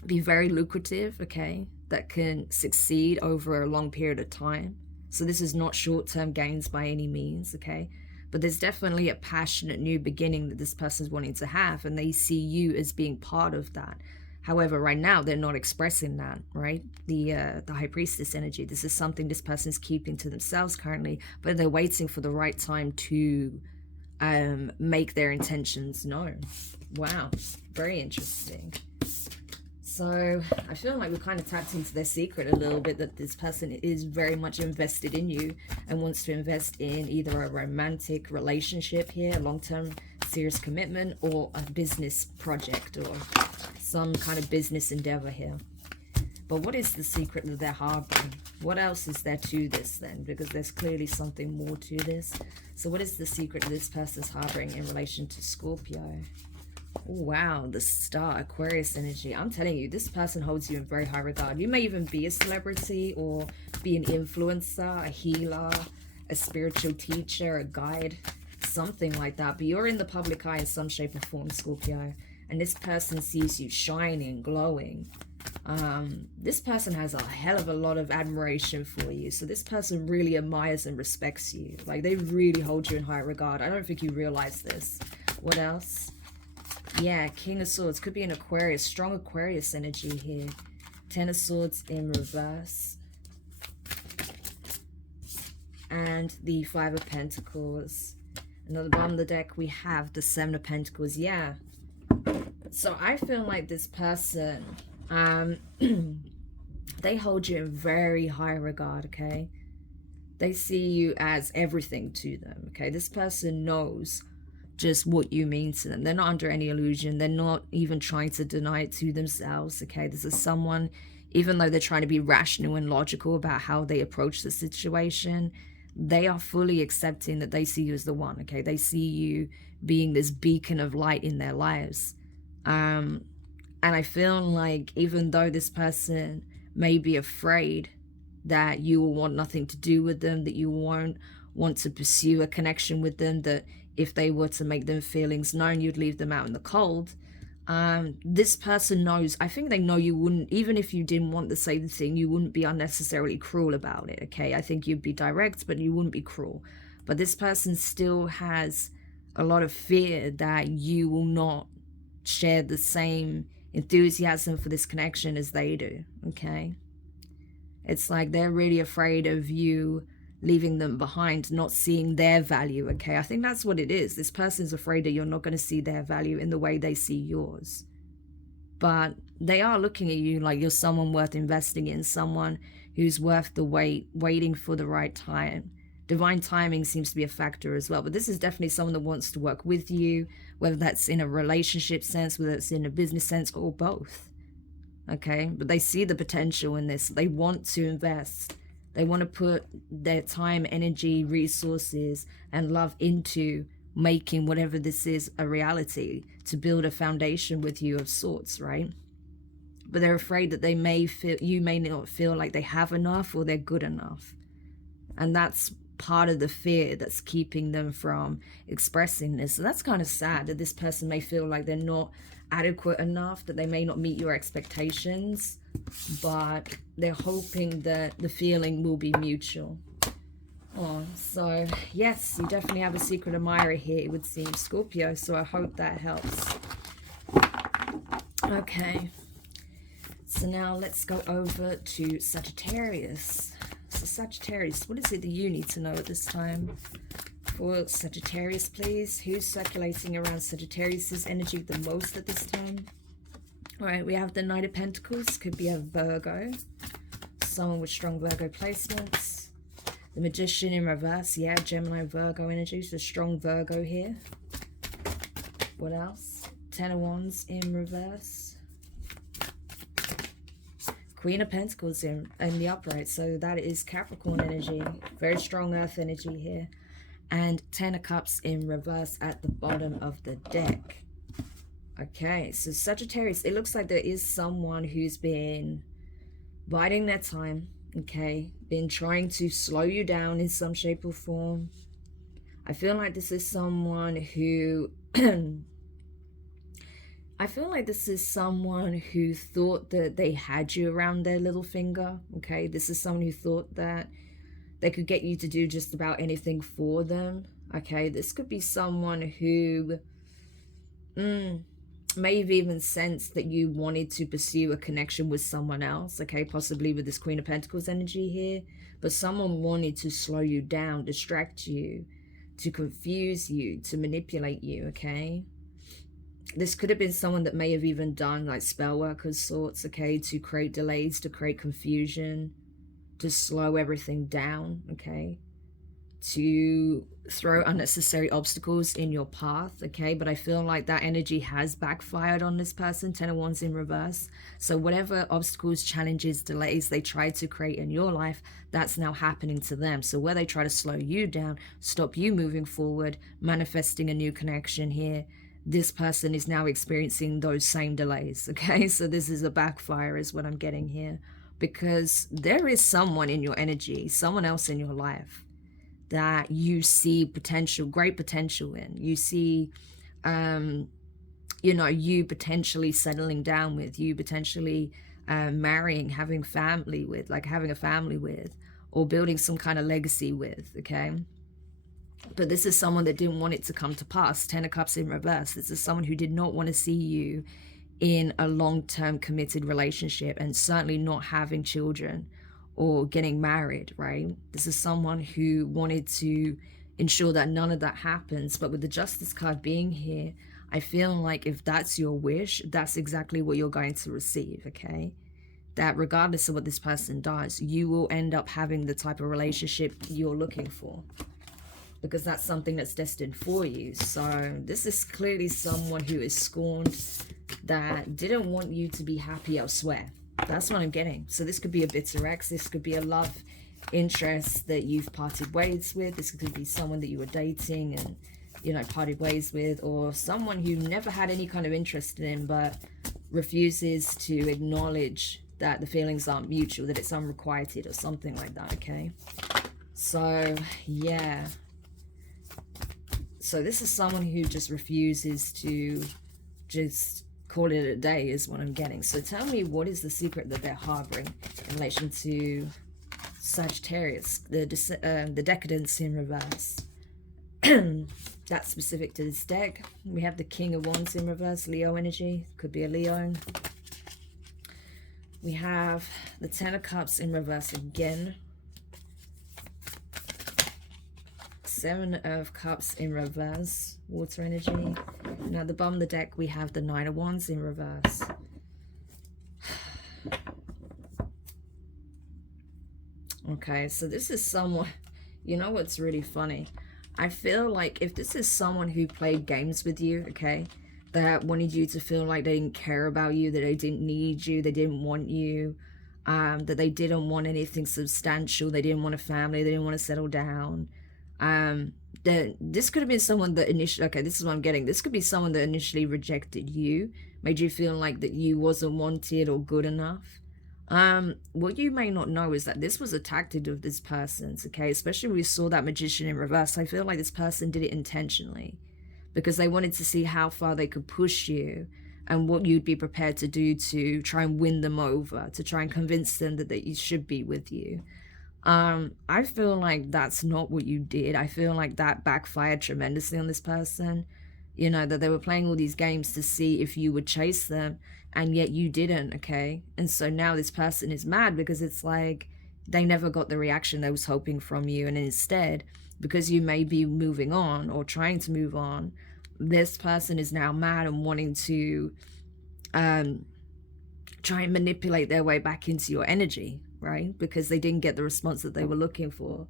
be very lucrative, okay, that can succeed over a long period of time. So this is not short-term gains by any means, okay? But there's definitely a passionate new beginning that this person's wanting to have, and they see you as being part of that. However, right now, they're not expressing that, right? The High Priestess energy. This is something this person's keeping to themselves currently, but they're waiting for the right time to make their intentions known. Wow, very interesting. So I feel like we kind of tapped into their secret a little bit, that this person is very much invested in you and wants to invest in either a romantic relationship here, a long-term serious commitment, or a business project or some kind of business endeavor here. But what is the secret that they're harboring? What else is there to this then? Because there's clearly something more to this. So what is the secret that this person's harboring in relation to Scorpio? Wow, the Star, Aquarius energy. I'm telling you, this person holds you in very high regard. You may even be a celebrity or be an influencer, a healer, a spiritual teacher, a guide, something like that. But you're in the public eye in some shape or form, Scorpio. And this person sees you shining, glowing. This person has a hell of a lot of admiration for you. So this person really admires and respects you. Like, they really hold you in high regard. I don't think you realize this. What else? Yeah, King of Swords. Could be an Aquarius. Strong Aquarius energy here. Ten of Swords in reverse. And the Five of Pentacles. And at the bottom of the deck, we have the Seven of Pentacles. Yeah. So I feel like this person, they hold you in very high regard, okay? They see you as everything to them, okay? This person knows just what you mean to them. They're not under any illusion. They're not even trying to deny it to themselves, okay? This is someone, even though they're trying to be rational and logical about how they approach the situation, they are fully accepting that they see you as the one, okay? They see you being this beacon of light in their lives. And I feel like even though this person may be afraid that you will want nothing to do with them, that you won't want to pursue a connection with them, that if they were to make their feelings known, you'd leave them out in the cold. This person knows, I think they know you wouldn't, even if you didn't want to say the thing, you wouldn't be unnecessarily cruel about it, okay? I think you'd be direct, but you wouldn't be cruel. But this person still has a lot of fear that you will not share the same enthusiasm for this connection as they do, okay? It's like they're really afraid of you leaving them behind, not seeing their value, okay? I think that's what it is. This person's afraid that you're not going to see their value in the way they see yours. But they are looking at you like you're someone worth investing in, someone who's worth the wait, waiting for the right time. Divine timing seems to be a factor as well. But this is definitely someone that wants to work with you, whether that's in a relationship sense, whether it's in a business sense, or both, okay? But they see the potential in this. They want to invest. They want to put their time, energy, resources, and love into making whatever this is a reality, to build a foundation with you of sorts, right? But they're afraid that you may not feel like they have enough or they're good enough. And that's part of the fear that's keeping them from expressing this. So that's kind of sad, that this person may feel like they're not adequate enough, that they may not meet your expectations. but they're hoping that the feeling will be mutual. Oh, so yes, you definitely have a secret admirer here, it would seem, Scorpio, so I hope that helps. Okay, so now let's go over to Sagittarius. So Sagittarius, what is it that you need to know at this time? For Sagittarius, please. Who's circulating around Sagittarius's energy the most at this time? All right, we have the Knight of Pentacles. Could be a Virgo. Someone with strong Virgo placements. The Magician in reverse. Yeah, Gemini, Virgo energy. So strong Virgo here. What else? Ten of Wands in reverse. Queen of Pentacles in the upright. So that is Capricorn energy. Very strong Earth energy here. And Ten of Cups in reverse at the bottom of the deck. Okay, so Sagittarius, it looks like there is someone who's been biding their time, okay? Been trying to slow you down in some shape or form. I feel like this is someone who... I feel like this is someone who thought that they had you around their little finger, okay? This is someone who thought that they could get you to do just about anything for them, okay? This could be someone who may have even sensed that you wanted to pursue a connection with someone else, okay? Possibly with this Queen of Pentacles energy here. But someone wanted to slow you down, distract you, to confuse you, to manipulate you, okay? This could have been someone that may have even done like spell work of sorts, okay? To create delays, to create confusion, to slow everything down, okay? To throw unnecessary obstacles in your path, okay? But I feel like that energy has backfired on this person. Ten of Wands in reverse. So whatever obstacles, challenges, delays they tried to create in your life, that's now happening to them. So where they try to slow you down, stop you moving forward, manifesting a new connection here, this person is now experiencing those same delays, okay? So this is a backfire is what I'm getting here. Because there is someone in your energy, someone else in your life that you see potential, great potential in. You see, you know, you potentially settling down with, you potentially marrying, having family with, like having a family with, or building some kind of legacy with, okay? But this is someone that didn't want it to come to pass. Ten of Cups in reverse. This is someone who did not want to see you in a long-term committed relationship, and certainly not having children or getting married, right? This is someone who wanted to ensure that none of that happens. But with the Justice card being here, I feel like if that's your wish, that's exactly what you're going to receive, okay? That regardless of what this person does, you will end up having the type of relationship you're looking for, because that's something that's destined for you. So this is clearly someone who is scorned, that didn't want you to be happy elsewhere. That's what I'm getting. So this could be a bitter ex. This could be a love interest that you've parted ways with. This could be someone that you were dating and, you know, parted ways with, or someone who never had any kind of interest in, but refuses to acknowledge that the feelings aren't mutual, that it's unrequited or something like that, okay? So, yeah. So this is someone who just refuses to just call it a day is what I'm getting. So tell me, what is the secret that they're harboring in relation to Sagittarius, the decadence in reverse? That's specific to this deck. We have the King of Wands in reverse, Leo energy. Could be a Leo. We have the Ten of Cups in reverse again. Seven of Cups in reverse, water energy. Now at the bottom of the deck we have the Nine of Wands in reverse. Okay, so this is someone, you know what's really funny? I feel like if this is someone who played games with you, okay, that wanted you to feel like they didn't care about you, that they didn't need you, they didn't want you, that they didn't want anything substantial, they didn't want a family, they didn't want to settle down, that this could have been someone that initially, okay, this is what I'm getting, this could be someone that initially rejected you, made you feel like that you wasn't wanted or good enough. What you may not know is that this was a tactic of this person's, okay, especially when we saw that Magician in reverse. I feel like this person did it intentionally because they wanted to see how far they could push you and what you'd be prepared to do to try and win them over, to try and convince them that you should be with you. I feel like that's not what you did. I feel like that backfired tremendously on this person. You know, that they were playing all these games to see if you would chase them, and yet you didn't, okay? And so now this person is mad because it's like they never got the reaction they was hoping from you, and instead, because you may be moving on or trying to move on, this person is now mad and wanting to try and manipulate their way back into your energy, right? Because they didn't get the response that they were looking for.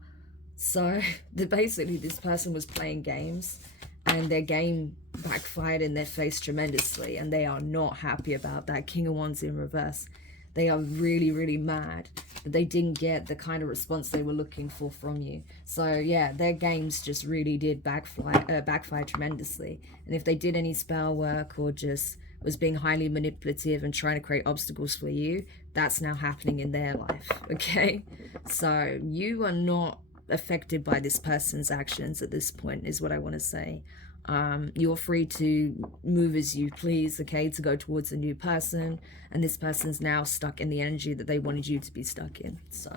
So basically this person was playing games, and their game backfired in their face tremendously, and they are not happy about that. King of Wands in reverse. They are really, really mad that they didn't get the kind of response they were looking for from you. So yeah, their games just really did backfire tremendously. And if they did any spell work or just was being highly manipulative and trying to create obstacles for you, that's now happening in their life, okay? So you are not affected by this person's actions at this point, is what I want to say. You're free to move as you please, okay, to go towards a new person, and this person's now stuck in the energy that they wanted you to be stuck in. So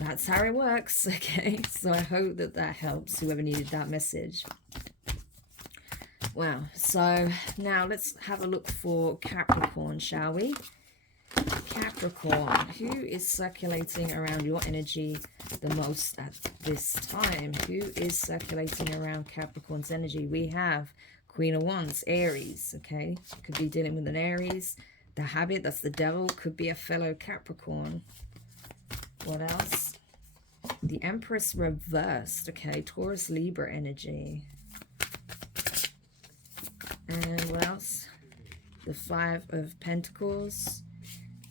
that's how it works, okay? So I hope that that helps whoever needed that message. Wow, so now let's have a look for Capricorn, shall we? Capricorn, who is circulating around your energy the most at this time? Who is circulating around Capricorn's energy? We have Queen of Wands, Aries, okay? Could be dealing with an Aries. The habit, that's the devil, could be a fellow Capricorn. What else? The Empress reversed, okay? Taurus, Libra energy. And what else? The Five of Pentacles.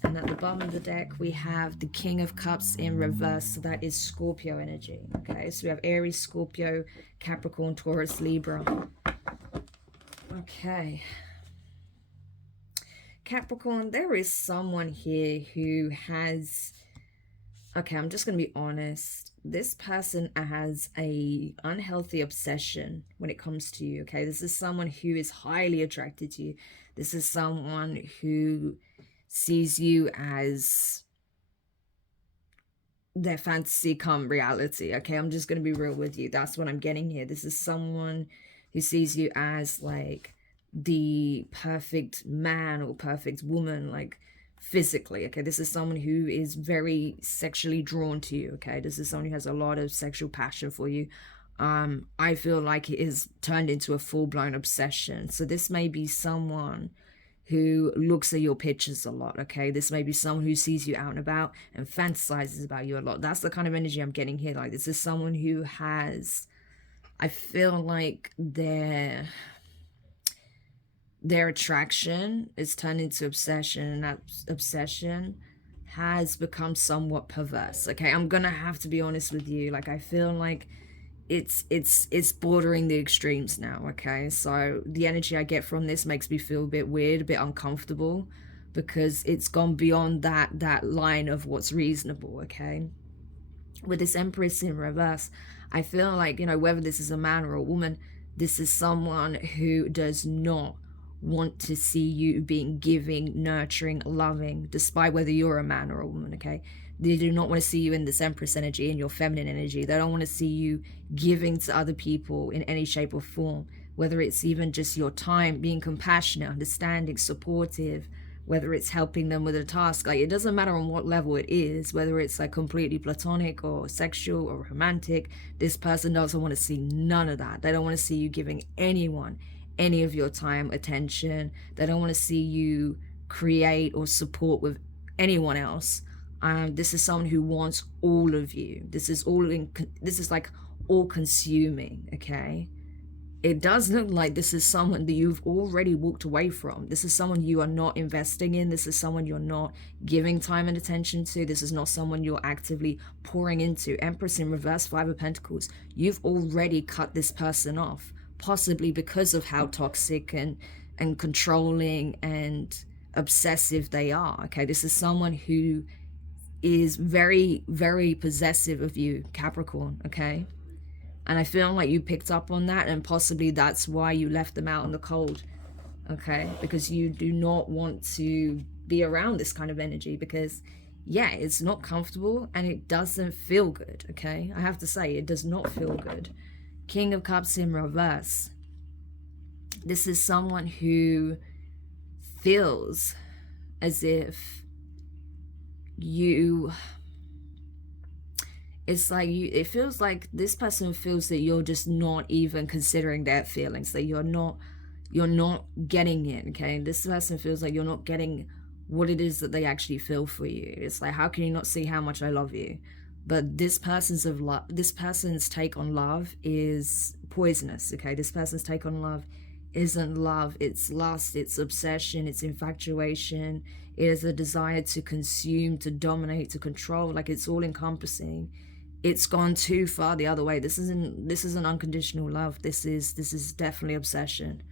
And at the bottom of the deck, we have the King of Cups in reverse. So that is Scorpio energy. Okay, so we have Aries, Scorpio, Capricorn, Taurus, Libra. Okay. Capricorn, there is someone here who has... Okay, I'm just going to be honest. This person has a unhealthy obsession when it comes to you, okay? This is someone who is highly attracted to you. This is someone who sees you as their fantasy come reality, okay? I'm just going to be real with you. That's what I'm getting here. This is someone who sees you as like the perfect man or perfect woman, like physically, okay? This is someone who is very sexually drawn to you, okay? This is someone who has a lot of sexual passion for you. I feel like it is turned into a full-blown obsession. So this may be someone who looks at your pictures a lot, okay? This may be someone who sees you out and about and fantasizes about you a lot. That's the kind of energy I'm getting here. Like, this is someone who has, I feel like their attraction is turned into obsession, and that obsession has become somewhat perverse, okay? I'm gonna have to be honest with you. Like, I feel like it's bordering the extremes now, okay? So the energy I get from this makes me feel a bit weird, a bit uncomfortable, because it's gone beyond that line of what's reasonable, okay? With this Empress in reverse, I feel like, you know, whether this is a man or a woman, this is someone who does not want to see you being giving, nurturing, loving, despite whether you're a man or a woman, okay? They do not want to see you in this Empress energy, in your feminine energy. They don't want to see you giving to other people in any shape or form, whether it's even just your time, being compassionate, understanding, supportive, whether it's helping them with a task. Like, it doesn't matter on what level it is, whether it's like completely platonic or sexual or romantic. This person doesn't want to see none of that. They don't want to see you giving anyone any of your time, attention. They don't want to see you create or support with anyone else. This is someone who wants all of you. This is like all consuming, okay? It does look like this is someone that you've already walked away from. This is someone you are not investing in. This is someone you're not giving time and attention to. This is not someone you're actively pouring into. Empress in reverse, Five of Pentacles. You've already cut this person off, possibly because of how toxic and controlling and obsessive they are, okay? This is someone who is very, very possessive of you, Capricorn, okay? And I feel like you picked up on that, and possibly that's why you left them out in the cold. okay? Because you do not want to be around this kind of energy, because yeah, it's not comfortable and it doesn't feel good, okay? I have to say, it does not feel good. King of Cups in reverse. This is someone who feels as if you, it's like you, it feels like this person feels that you're just not even considering their feelings, that you're not getting it, okay? This person feels like you're not getting what it is that they actually feel for you. It's like, how can you not see how much I love you? But this person's take on love is poisonous, okay? This person's take on love isn't love, it's lust, it's obsession, it's infatuation, it is a desire to consume, to dominate, to control. Like, it's all encompassing. It's gone too far the other way. This isn't unconditional love. This is definitely obsession.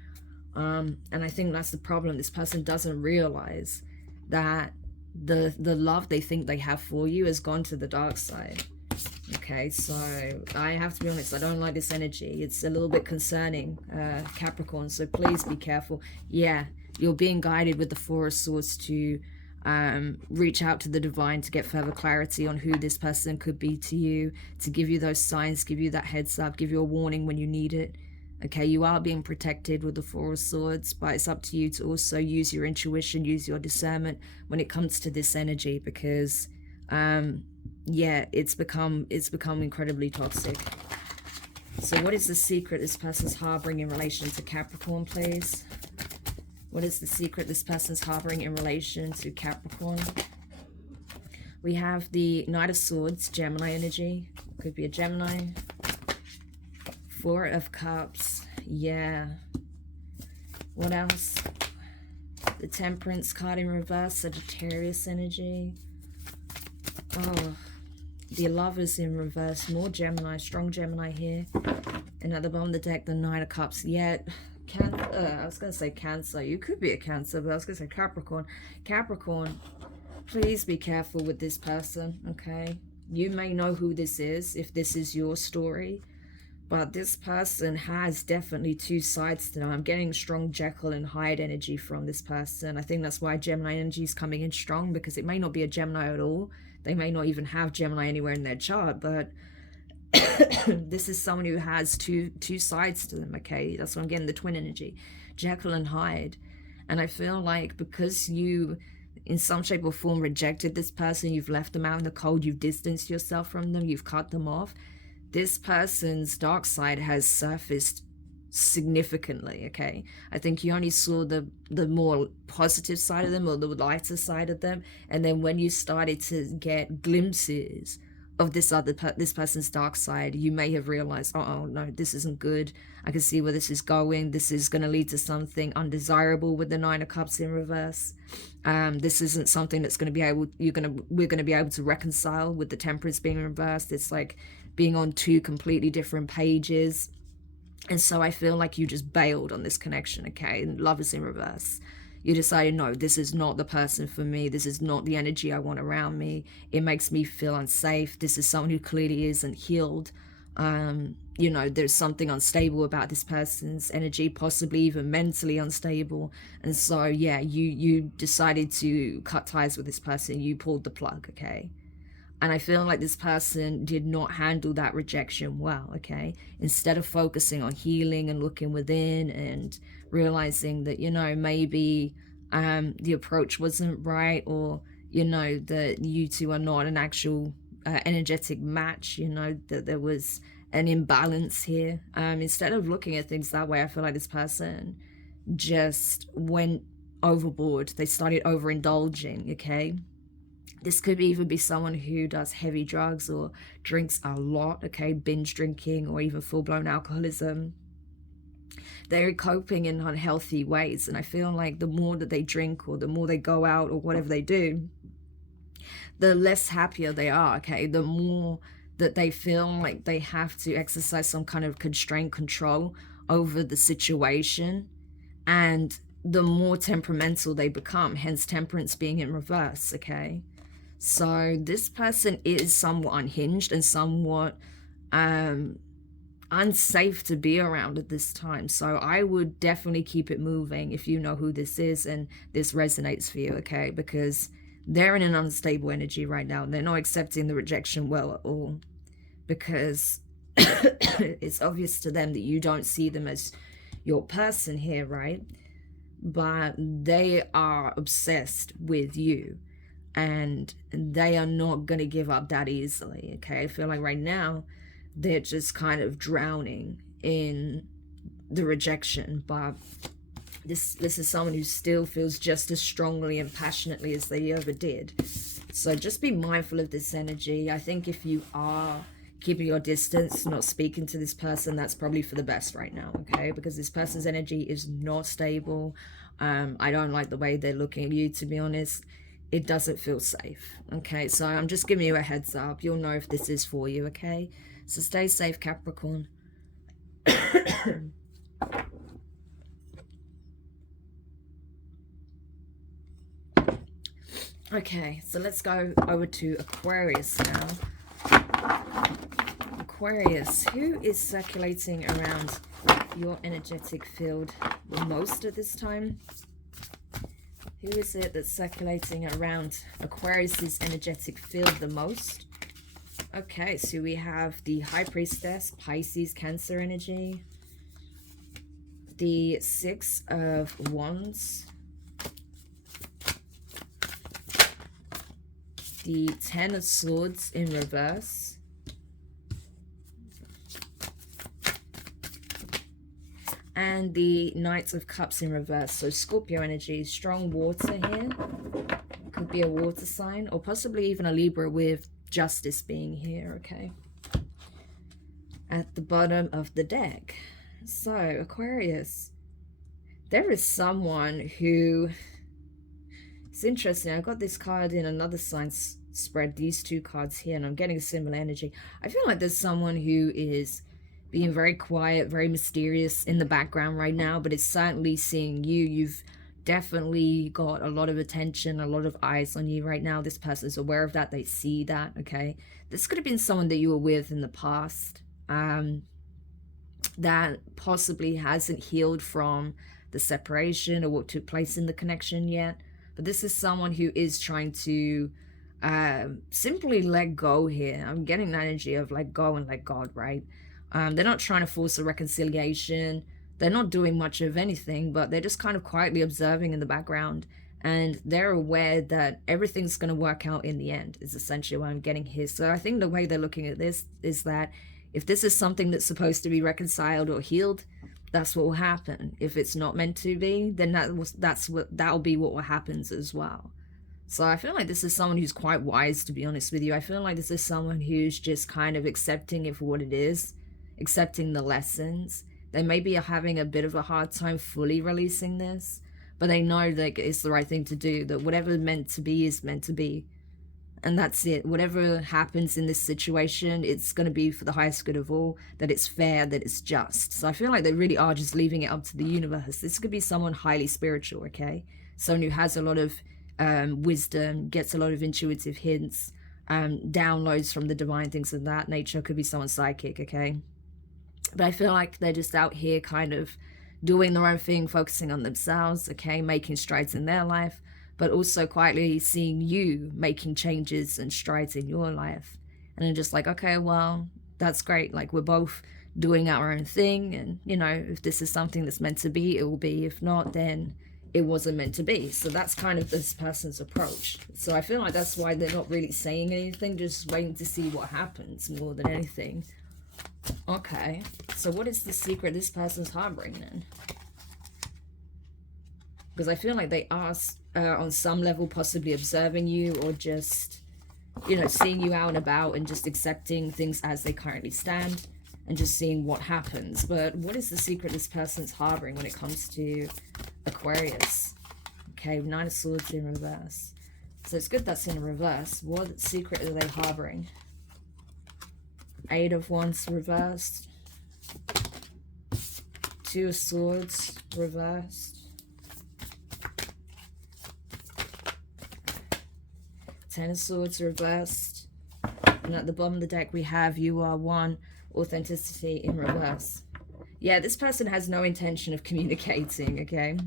And I think that's the problem. This person doesn't realize that the love they think they have for you has gone to the dark side. Okay, so I have to be honest, I don't like this energy. It's a little bit concerning, Capricorn, so please be careful. Yeah, you're being guided with the Four of Swords to reach out to the divine to get further clarity on who this person could be to you, to give you those signs, give you that heads up, give you a warning when you need it. Okay, you are being protected with the Four of Swords, but it's up to you to also use your intuition, use your discernment when it comes to this energy, because yeah, it's become incredibly toxic. So what is the secret this person's harboring in relation to Capricorn, please? What is the secret this person's harboring in relation to Capricorn? We have the Knight of Swords, Gemini energy. Could be a Gemini. Four of Cups. Yeah. What else? The Temperance card in reverse, Sagittarius energy. Oh, the Lovers in reverse. More Gemini, strong Gemini here. And at the bottom of the deck, the Knight of Cups. Yeah, I was going to say Cancer. You could be a Cancer, but I was going to say Capricorn. Capricorn, please be careful with this person, okay? You may know who this is if this is your story, but this person has definitely two sides to them. I'm getting strong Jekyll and Hyde energy from this person. I think that's why Gemini energy is coming in strong, because it may not be a Gemini at all. They may not even have Gemini anywhere in their chart, but this is someone who has two sides to them, okay? That's why I'm getting the twin energy, Jekyll and Hyde. And I feel like because you, in some shape or form, rejected this person, you've left them out in the cold, you've distanced yourself from them, you've cut them off, this person's dark side has surfaced significantly, okay? I think you only saw the more positive side of them, or the lighter side of them, and then when you started to get glimpses of this person's dark side, you may have realized, oh no, this isn't good. I can see where this is going. This is going to lead to something undesirable with the Nine of Cups in reverse. This isn't something that's going to be able, we're going to be able to reconcile with the Temperance being reversed. It's like being on two completely different pages. And so I feel like you just bailed on this connection, okay? And Love is in reverse. You decided, no, this is not the person for me. This is not the energy I want around me. It makes me feel unsafe. This is someone who clearly isn't healed. You know, there's something unstable about this person's energy, possibly even mentally unstable. And so, yeah, you decided to cut ties with this person. You pulled the plug, okay? And I feel like this person did not handle that rejection well, okay? Instead of focusing on healing and looking within and realizing that, you know, maybe the approach wasn't right, or, you know, that you two are not an actual energetic match, you know, that there was an imbalance here. Instead of looking at things that way, I feel like this person just went overboard. They started overindulging, okay? This could even be someone who does heavy drugs or drinks a lot, okay? Binge drinking or even full-blown alcoholism. They're coping in unhealthy ways. And I feel like the more that they drink or the more they go out or whatever they do, the less happier they are, okay? The more that they feel like they have to exercise some kind of constraint control over the situation. And the more temperamental they become, hence Temperance being in reverse, okay? So this person is somewhat unhinged and somewhat unsafe to be around at this time. So I would definitely keep it moving if you know who this is and this resonates for you, okay? Because they're in an unstable energy right now. They're not accepting the rejection well at all, because it's obvious to them that you don't see them as your person here, right? But they are obsessed with you, and they are not going to give up that easily, okay? I feel like right now they're just kind of drowning in the rejection, but this is someone who still feels just as strongly and passionately as they ever did. So just be mindful of this energy. I think if you are keeping your distance, not speaking to this person, that's probably for the best right now, okay? Because this person's energy is not stable. I don't like the way they're looking at you, to be honest. It doesn't feel safe, okay? So I'm just giving you a heads up. You'll know if this is for you, okay? So stay safe, Capricorn. Okay, so let's go over to Aquarius now. Aquarius, who is circulating around your energetic field the most at this time? Who is it that's circulating around Aquarius's energetic field the most? Okay, so we have the High Priestess, Pisces, Cancer energy. The Six of Wands. The Ten of Swords in reverse. And the Knight of Cups in reverse. So Scorpio energy, strong water here. Could be a water sign, or possibly even a Libra with Justice being here, okay? At the bottom of the deck. So, Aquarius. There is someone who... It's interesting. I got this card in another sign spread, these two cards here, and I'm getting a similar energy. I feel like there's someone who is being very quiet, very mysterious in the background right now, but it's certainly seeing you. You've definitely got a lot of attention, a lot of eyes on you right now. This person's aware of that. They see that, okay? This could have been someone that you were with in the past that possibly hasn't healed from the separation or what took place in the connection yet. But this is someone who is trying to simply let go here. I'm getting that energy of let go and let God, right? They're not trying to force a reconciliation. They're not doing much of anything, but they're just kind of quietly observing in the background. And they're aware that everything's going to work out in the end, is essentially what I'm getting here. So I think the way they're looking at this is that if this is something that's supposed to be reconciled or healed, that's what will happen. If it's not meant to be, then that'll be what happens as well. So I feel like this is someone who's quite wise, to be honest with you. I feel like this is someone who's just kind of accepting it for what it is, accepting the lessons. They maybe are having a bit of a hard time fully releasing this, but they know that it's the right thing to do, that whatever meant to be is meant to be. And that's it. Whatever happens in this situation, it's going to be for the highest good of all, that it's fair, that it's just. So I feel like they really are just leaving it up to the universe. This could be someone highly spiritual, okay? Someone who has a lot of wisdom, gets a lot of intuitive hints, downloads from the divine, things of that nature. Could be someone psychic, okay? But I feel like they're just out here kind of doing their own thing, focusing on themselves, okay? Making strides in their life, but also quietly seeing you making changes and strides in your life. And then just like, okay, well, that's great. Like, we're both doing our own thing. And, you know, if this is something that's meant to be, it will be. If not, then it wasn't meant to be. So that's kind of this person's approach. So I feel like that's why they're not really saying anything, just waiting to see what happens more than anything. Okay, so what is the secret this person's harboring then? Because I feel like they are on some level possibly observing you, or just, you know, seeing you out and about and just accepting things as they currently stand and just seeing what happens. But what is the secret this person's harboring when it comes to Aquarius? Okay, Nine of Swords in reverse. So it's good that's in reverse. What secret are they harboring? Eight of Wands reversed. Two of Swords reversed. Ten of Swords reversed. And at the bottom of the deck we have You Are One authenticity in reverse. Yeah, this person has no intention of communicating, okay?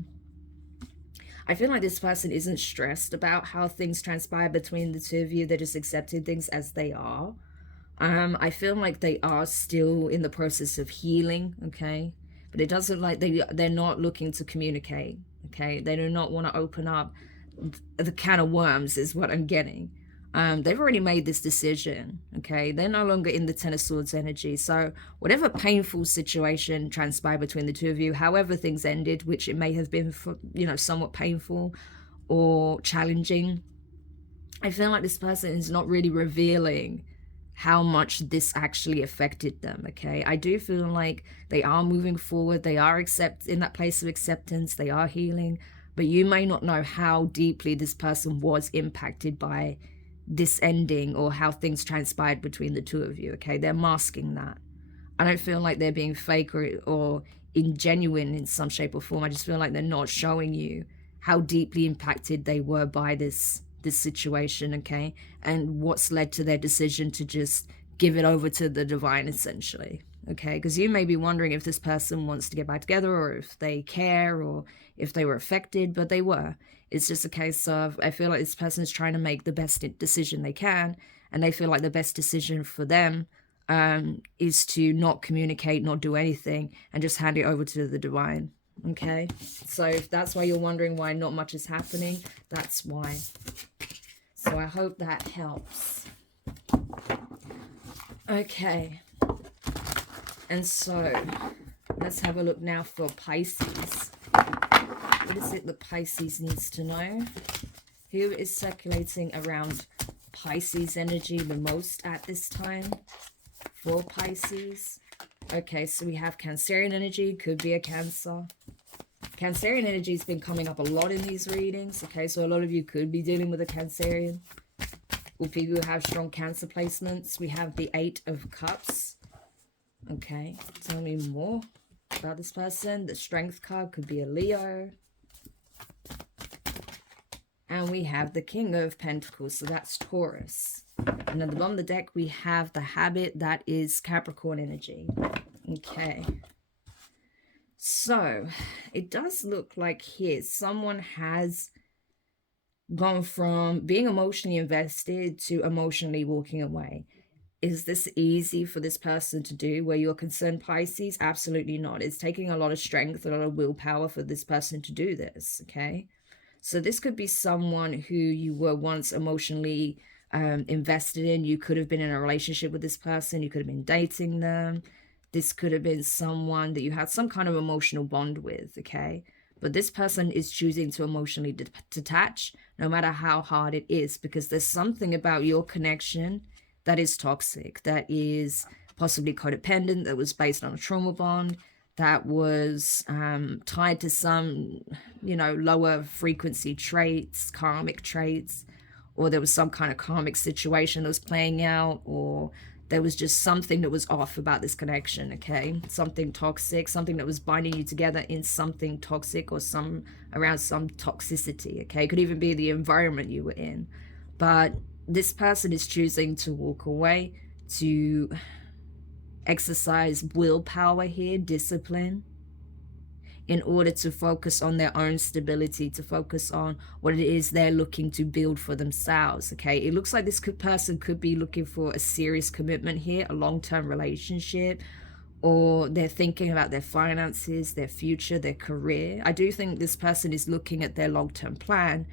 I feel like this person isn't stressed about how things transpire between the two of you. They're just accepting things as they are. I feel like they are still in the process of healing, okay? But it doesn't like they're not looking to communicate, okay? They do not want to open up the can of worms is what I'm getting. They've already made this decision, okay? They're no longer in the Ten of Swords energy. So whatever painful situation transpired between the two of you, however things ended, which it may have been, for, you know, somewhat painful or challenging, I feel like this person is not really revealing how much this actually affected them, okay? I do feel like they are moving forward. They are in that place of acceptance. They are healing. But you may not know how deeply this person was impacted by this ending or how things transpired between the two of you, okay? They're masking that. I don't feel like they're being fake or ingenuine in some shape or form. I just feel like they're not showing you how deeply impacted they were by this situation, okay? And what's led to their decision to just give it over to the divine, essentially, okay? Because you may be wondering if this person wants to get back together or if they care or if they were affected, but they were. It's just a case of, I feel like this person is trying to make the best decision they can, and they feel like the best decision for them is to not communicate, not do anything, and just hand it over to the divine, okay? So if that's why you're wondering why not much is happening, that's why. So I hope that helps. Okay. And so let's have a look now for Pisces. What is it that Pisces needs to know? Who is circulating around Pisces energy the most at this time for Pisces? Okay, so we have Cancerian energy, could be a Cancer. Cancerian energy has been coming up a lot in these readings, okay? So a lot of you could be dealing with a Cancerian. Or people who have strong Cancer placements. We have the 8 of Cups. Okay, tell me more about this person. The Strength card could be a Leo. And we have the King of Pentacles, so that's Taurus. And at the bottom of the deck, we have the Habit, that is Capricorn energy. Okay. So, it does look like here someone has gone from being emotionally invested to emotionally walking away. Is this easy for this person to do where you're concerned, Pisces? Absolutely not. It's taking a lot of strength, a lot of willpower for this person to do this, okay? So this could be someone who you were once emotionally invested in. You could have been in a relationship with this person. You could have been dating them. This could have been someone that you had some kind of emotional bond with, okay? But this person is choosing to emotionally detach, no matter how hard it is, because there's something about your connection that is toxic, that is possibly codependent, that was based on a trauma bond, that was tied to some, you know, lower frequency traits, karmic traits, or there was some kind of karmic situation that was playing out, or there was just something that was off about this connection, okay? Something toxic, something that was binding you together in something toxic or around some toxicity, okay? It could even be the environment you were in. But this person is choosing to walk away, to exercise willpower here, discipline, in order to focus on their own stability, to focus on what it is they're looking to build for themselves, okay? It looks like this person could be looking for a serious commitment here, a long-term relationship, or they're thinking about their finances, their future, their career. I do think this person is looking at their long-term plan,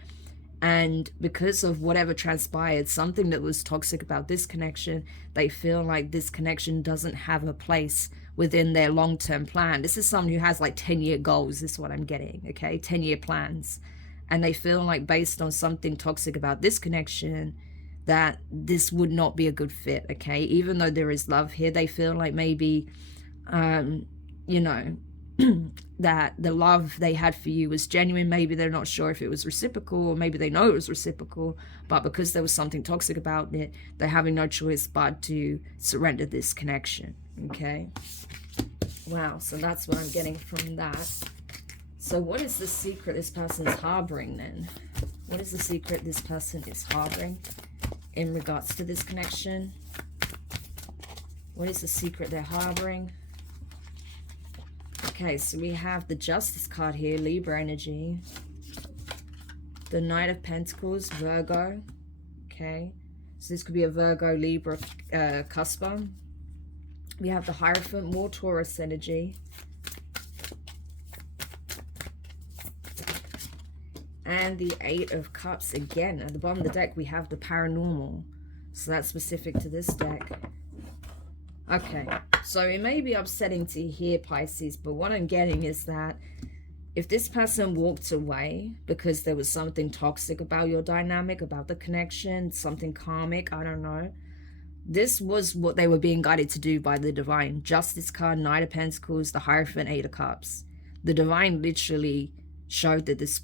and because of whatever transpired, something that was toxic about this connection, they feel like this connection doesn't have a place within their long-term plan. This is someone who has like 10-year goals, is what I'm getting, okay? 10-year plans. And they feel like based on something toxic about this connection, that this would not be a good fit, okay? Even though there is love here, they feel like maybe, you know, that the love they had for you was genuine. Maybe they're not sure if it was reciprocal, or maybe they know it was reciprocal, but because there was something toxic about it, they're having no choice but to surrender this connection, okay? Wow, so that's what I'm getting from that. So what is the secret this person's harboring then? What is the secret this person is harboring in regards to this connection? What is the secret they're harboring? Okay, so we have the Justice card here, Libra energy. The Knight of Pentacles, Virgo. Okay, so this could be a Virgo, Libra cusper. We have the Hierophant, more Taurus energy. And the Eight of Cups again. At the bottom of the deck, we have the Paranormal. So that's specific to this deck. Okay, so it may be upsetting to hear, Pisces, but what I'm getting is that if this person walked away because there was something toxic about your dynamic, about the connection, something karmic, I don't know, this was what they were being guided to do by the Divine. Justice card, Knight of Pentacles, the Hierophant, Eight of Cups. The Divine literally showed this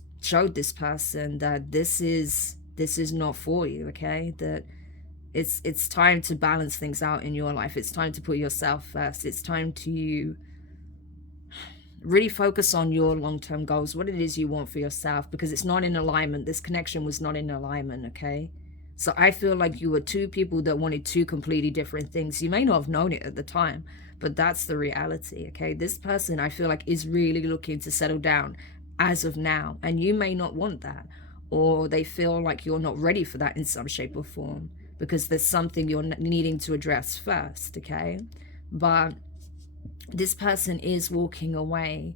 person that this is not for you, okay? That it's time to balance things out in your life. It's time to put yourself first. It's time to really focus on your long-term goals, what it is you want for yourself, because it's not in alignment. This connection was not in alignment, okay? So I feel like you were two people that wanted two completely different things. You may not have known it at the time, but that's the reality, okay? This person, I feel like, is really looking to settle down as of now, and you may not want that, or they feel like you're not ready for that in some shape or form, because there's something you're needing to address first, okay? But this person is walking away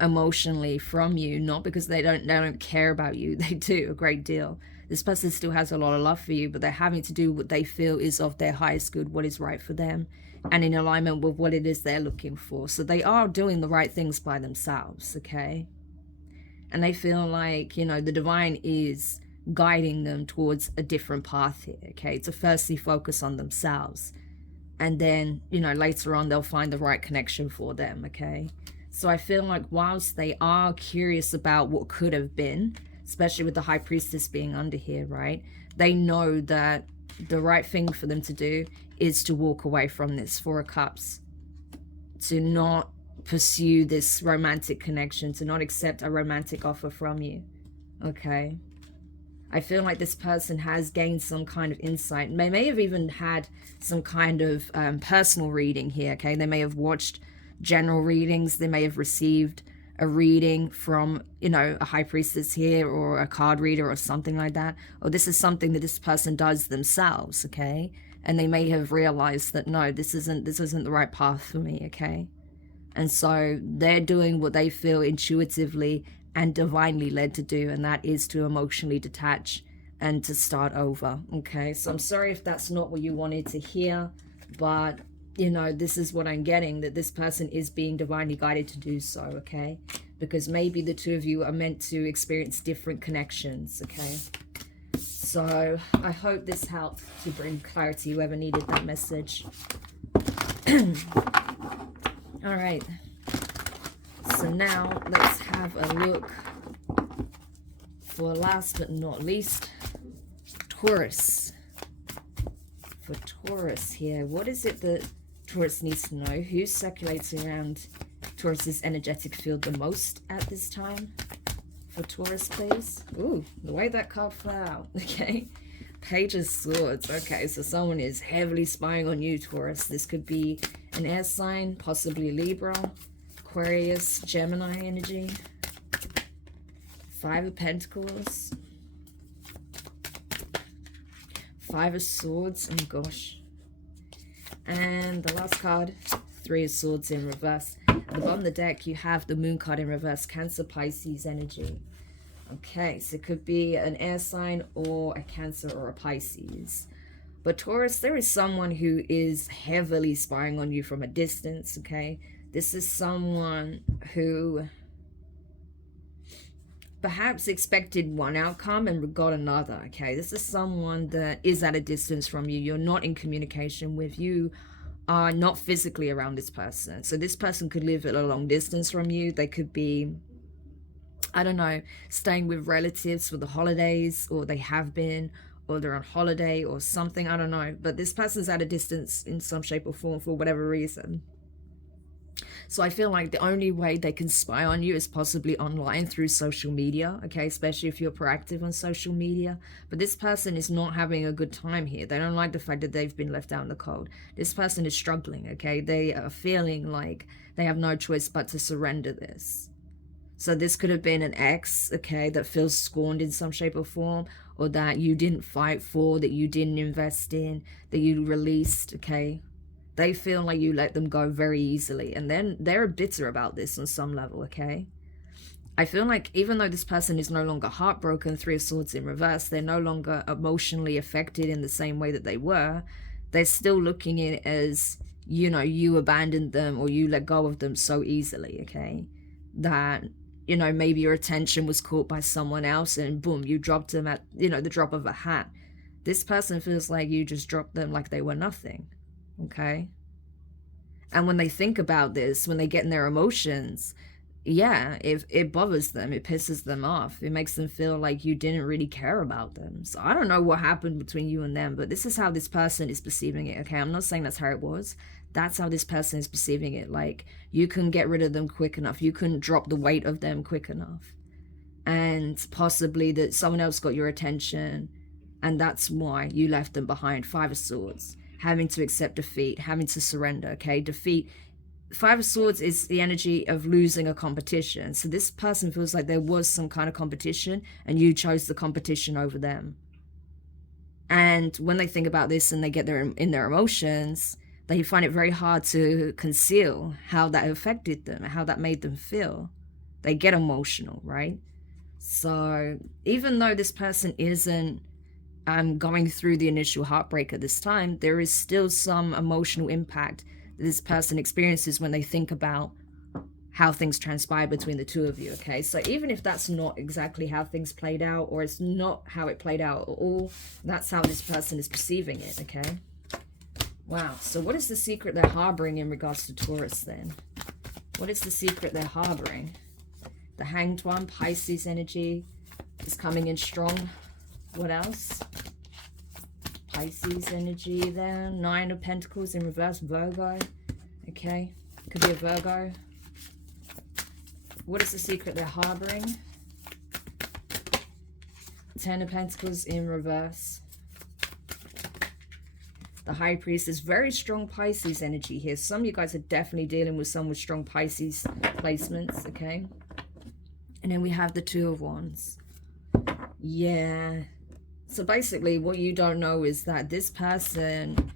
emotionally from you, not because they don't care about you. They do a great deal. This person still has a lot of love for you, but they're having to do what they feel is of their highest good, what is right for them, and in alignment with what it is they're looking for. So they are doing the right things by themselves, okay? And they feel like, you know, the Divine is guiding them towards a different path here, okay? To firstly focus on themselves, and then, you know, later on they'll find the right connection for them, okay? So I feel like whilst they are curious about what could have been, especially with the High Priestess being under here, right? They know that the right thing for them to do is to walk away from this Four of Cups, to not pursue this romantic connection, to not accept a romantic offer from you, okay? I feel like this person has gained some kind of insight. They may have even had some kind of personal reading here, okay? They may have watched general readings. They may have received a reading from, you know, a High Priestess here, or a card reader or something like that. Or this is something that this person does themselves, okay? And they may have realized that, no, this isn't the right path for me, okay? And so they're doing what they feel intuitively and divinely led to do, and that is to emotionally detach and to start over, okay? So I'm sorry if that's not what you wanted to hear, but, you know, this is what I'm getting, that this person is being divinely guided to do so, okay? Because maybe the two of you are meant to experience different connections, okay? So I hope this helped to bring clarity, whoever needed that message. All right. So now let's have a look for last but not least, Taurus. For Taurus here, what is it that Taurus needs to know? Who circulates around Taurus's energetic field the most at this time? For Taurus, please. Ooh, the way that card fell out. Okay. Page of Swords. Okay, so someone is heavily spying on you, Taurus. This could be an air sign, possibly Libra, Aquarius, Gemini energy. Five of Pentacles. Five of Swords. Oh gosh. And the last card, Three of Swords in reverse. At the bottom of the deck, you have the Moon card in reverse, Cancer, Pisces energy. Okay, so it could be an air sign or a Cancer or a Pisces. But Taurus, there is someone who is heavily spying on you from a distance, okay? This is someone who perhaps expected one outcome and got another, okay? This is someone that is at a distance from you. You're not in communication with. You are not physically around this person. So this person could live at a long distance from you. They could be, I don't know, staying with relatives for the holidays, or they have been, or they're on holiday or something, I don't know. But this person's at a distance in some shape or form for whatever reason. So I feel like the only way they can spy on you is possibly online through social media, okay, especially if you're proactive on social media. But this person is not having a good time here. They don't like the fact that they've been left out in the cold. This person is struggling, okay? They are feeling like they have no choice but to surrender this. So this could have been an ex, okay, that feels scorned in some shape or form, or that you didn't fight for, that you didn't invest in, that you released, okay? They feel like you let them go very easily, and then they're bitter about this on some level, okay? I feel like even though this person is no longer heartbroken, Three of Swords in reverse, they're no longer emotionally affected in the same way that they were, they're still looking at it as, you know, you abandoned them or you let go of them so easily, okay? That, you know, maybe your attention was caught by someone else and boom, you dropped them at, you know, the drop of a hat. This person feels like you just dropped them like they were nothing, okay? And when they think about this, when they get in their emotions, yeah, it bothers them, it pisses them off, it makes them feel like you didn't really care about them. So I don't know what happened between you and them, but this is how this person is perceiving it, okay? I'm not saying that's how it was. That's how this person is perceiving it. Like, you couldn't get rid of them quick enough. You couldn't drop the weight of them quick enough. And possibly that someone else got your attention, and that's why you left them behind. Five of Swords. Having to accept defeat. Having to surrender, okay? Defeat. Five of Swords is the energy of losing a competition. So this person feels like there was some kind of competition, and you chose the competition over them. And when they think about this and they get in their emotions, they find it very hard to conceal how that affected them, how that made them feel. They get emotional, right? So even though this person isn't going through the initial heartbreak at this time, there is still some emotional impact that this person experiences when they think about how things transpired between the two of you, okay? So even if that's not exactly how things played out, or it's not how it played out at all, that's how this person is perceiving it, okay? Wow, so what is the secret they're harboring in regards to Taurus then? What is the secret they're harboring? The Hanged One, Pisces energy is coming in strong. What else? Pisces energy there. Nine of Pentacles in reverse, Virgo. Okay, could be a Virgo. What is the secret they're harboring? Ten of Pentacles in reverse. The High Priestess, very strong Pisces energy here. Some of you guys are definitely dealing with someone with strong Pisces placements, okay? And then we have the Two of Wands. Yeah. So basically what you don't know is that this person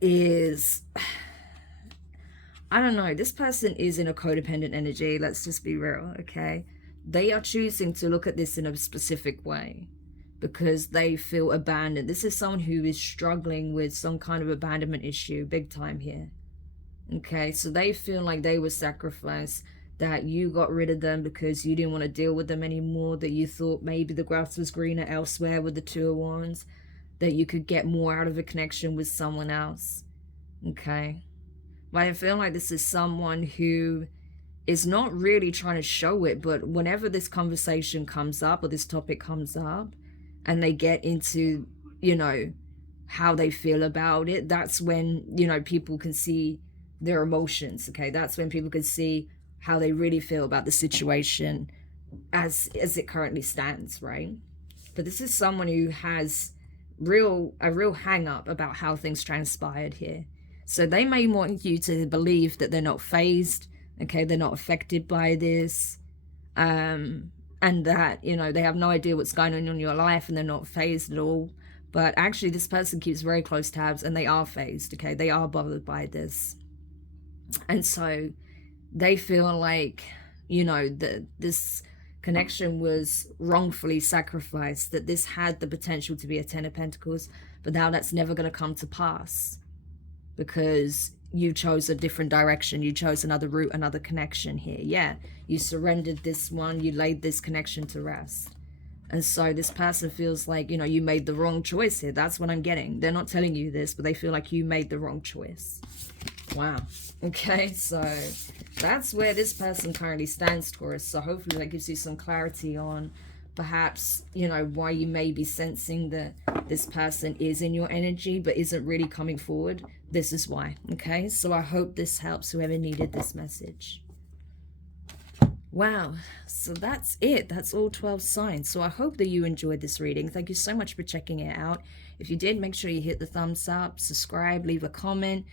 is, I don't know, this person is in a codependent energy. Let's just be real, okay? They are choosing to look at this in a specific way, because they feel abandoned. This is someone who is struggling with some kind of abandonment issue, big time here. Okay, so they feel like they were sacrificed, that you got rid of them because you didn't want to deal with them anymore, that you thought maybe the grass was greener elsewhere with the Two of Wands, that you could get more out of a connection with someone else. Okay, but I feel like this is someone who is not really trying to show it, but whenever this conversation comes up or this topic comes up, and they get into, you know, how they feel about it, that's when, you know, people can see their emotions, okay? That's when people can see how they really feel about the situation as it currently stands, right? But this is someone who has a real hang-up about how things transpired here. So they may want you to believe that they're not phased, okay? They're not affected by this. And that, you know, they have no idea what's going on in your life and they're not phased at all. But actually this person keeps very close tabs and they are phased, okay? They are bothered by this. And so they feel like, you know, that this connection was wrongfully sacrificed, that this had the potential to be a Ten of Pentacles, but now that's never going to come to pass because you chose a different direction. You chose another route, another connection here. Yeah, you surrendered this one. You laid this connection to rest. And so this person feels like, you know, you made the wrong choice here. That's what I'm getting. They're not telling you this, but they feel like you made the wrong choice. Wow. Okay, so that's where this person currently stands, Taurus. So hopefully that gives you some clarity on perhaps, you know, why you may be sensing that this person is in your energy but isn't really coming forward. This is why. Okay, so I hope this helps whoever needed this message. Wow, so that's it. That's all 12 signs. So I hope that you enjoyed this reading. Thank you so much for checking it out. If you did, make sure you hit the thumbs up, subscribe, leave a comment,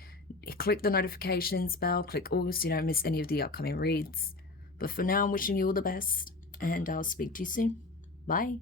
click the notifications bell, click all so you don't miss any of the upcoming reads. But for now, I'm wishing you all the best, and I'll speak to you soon. Bye.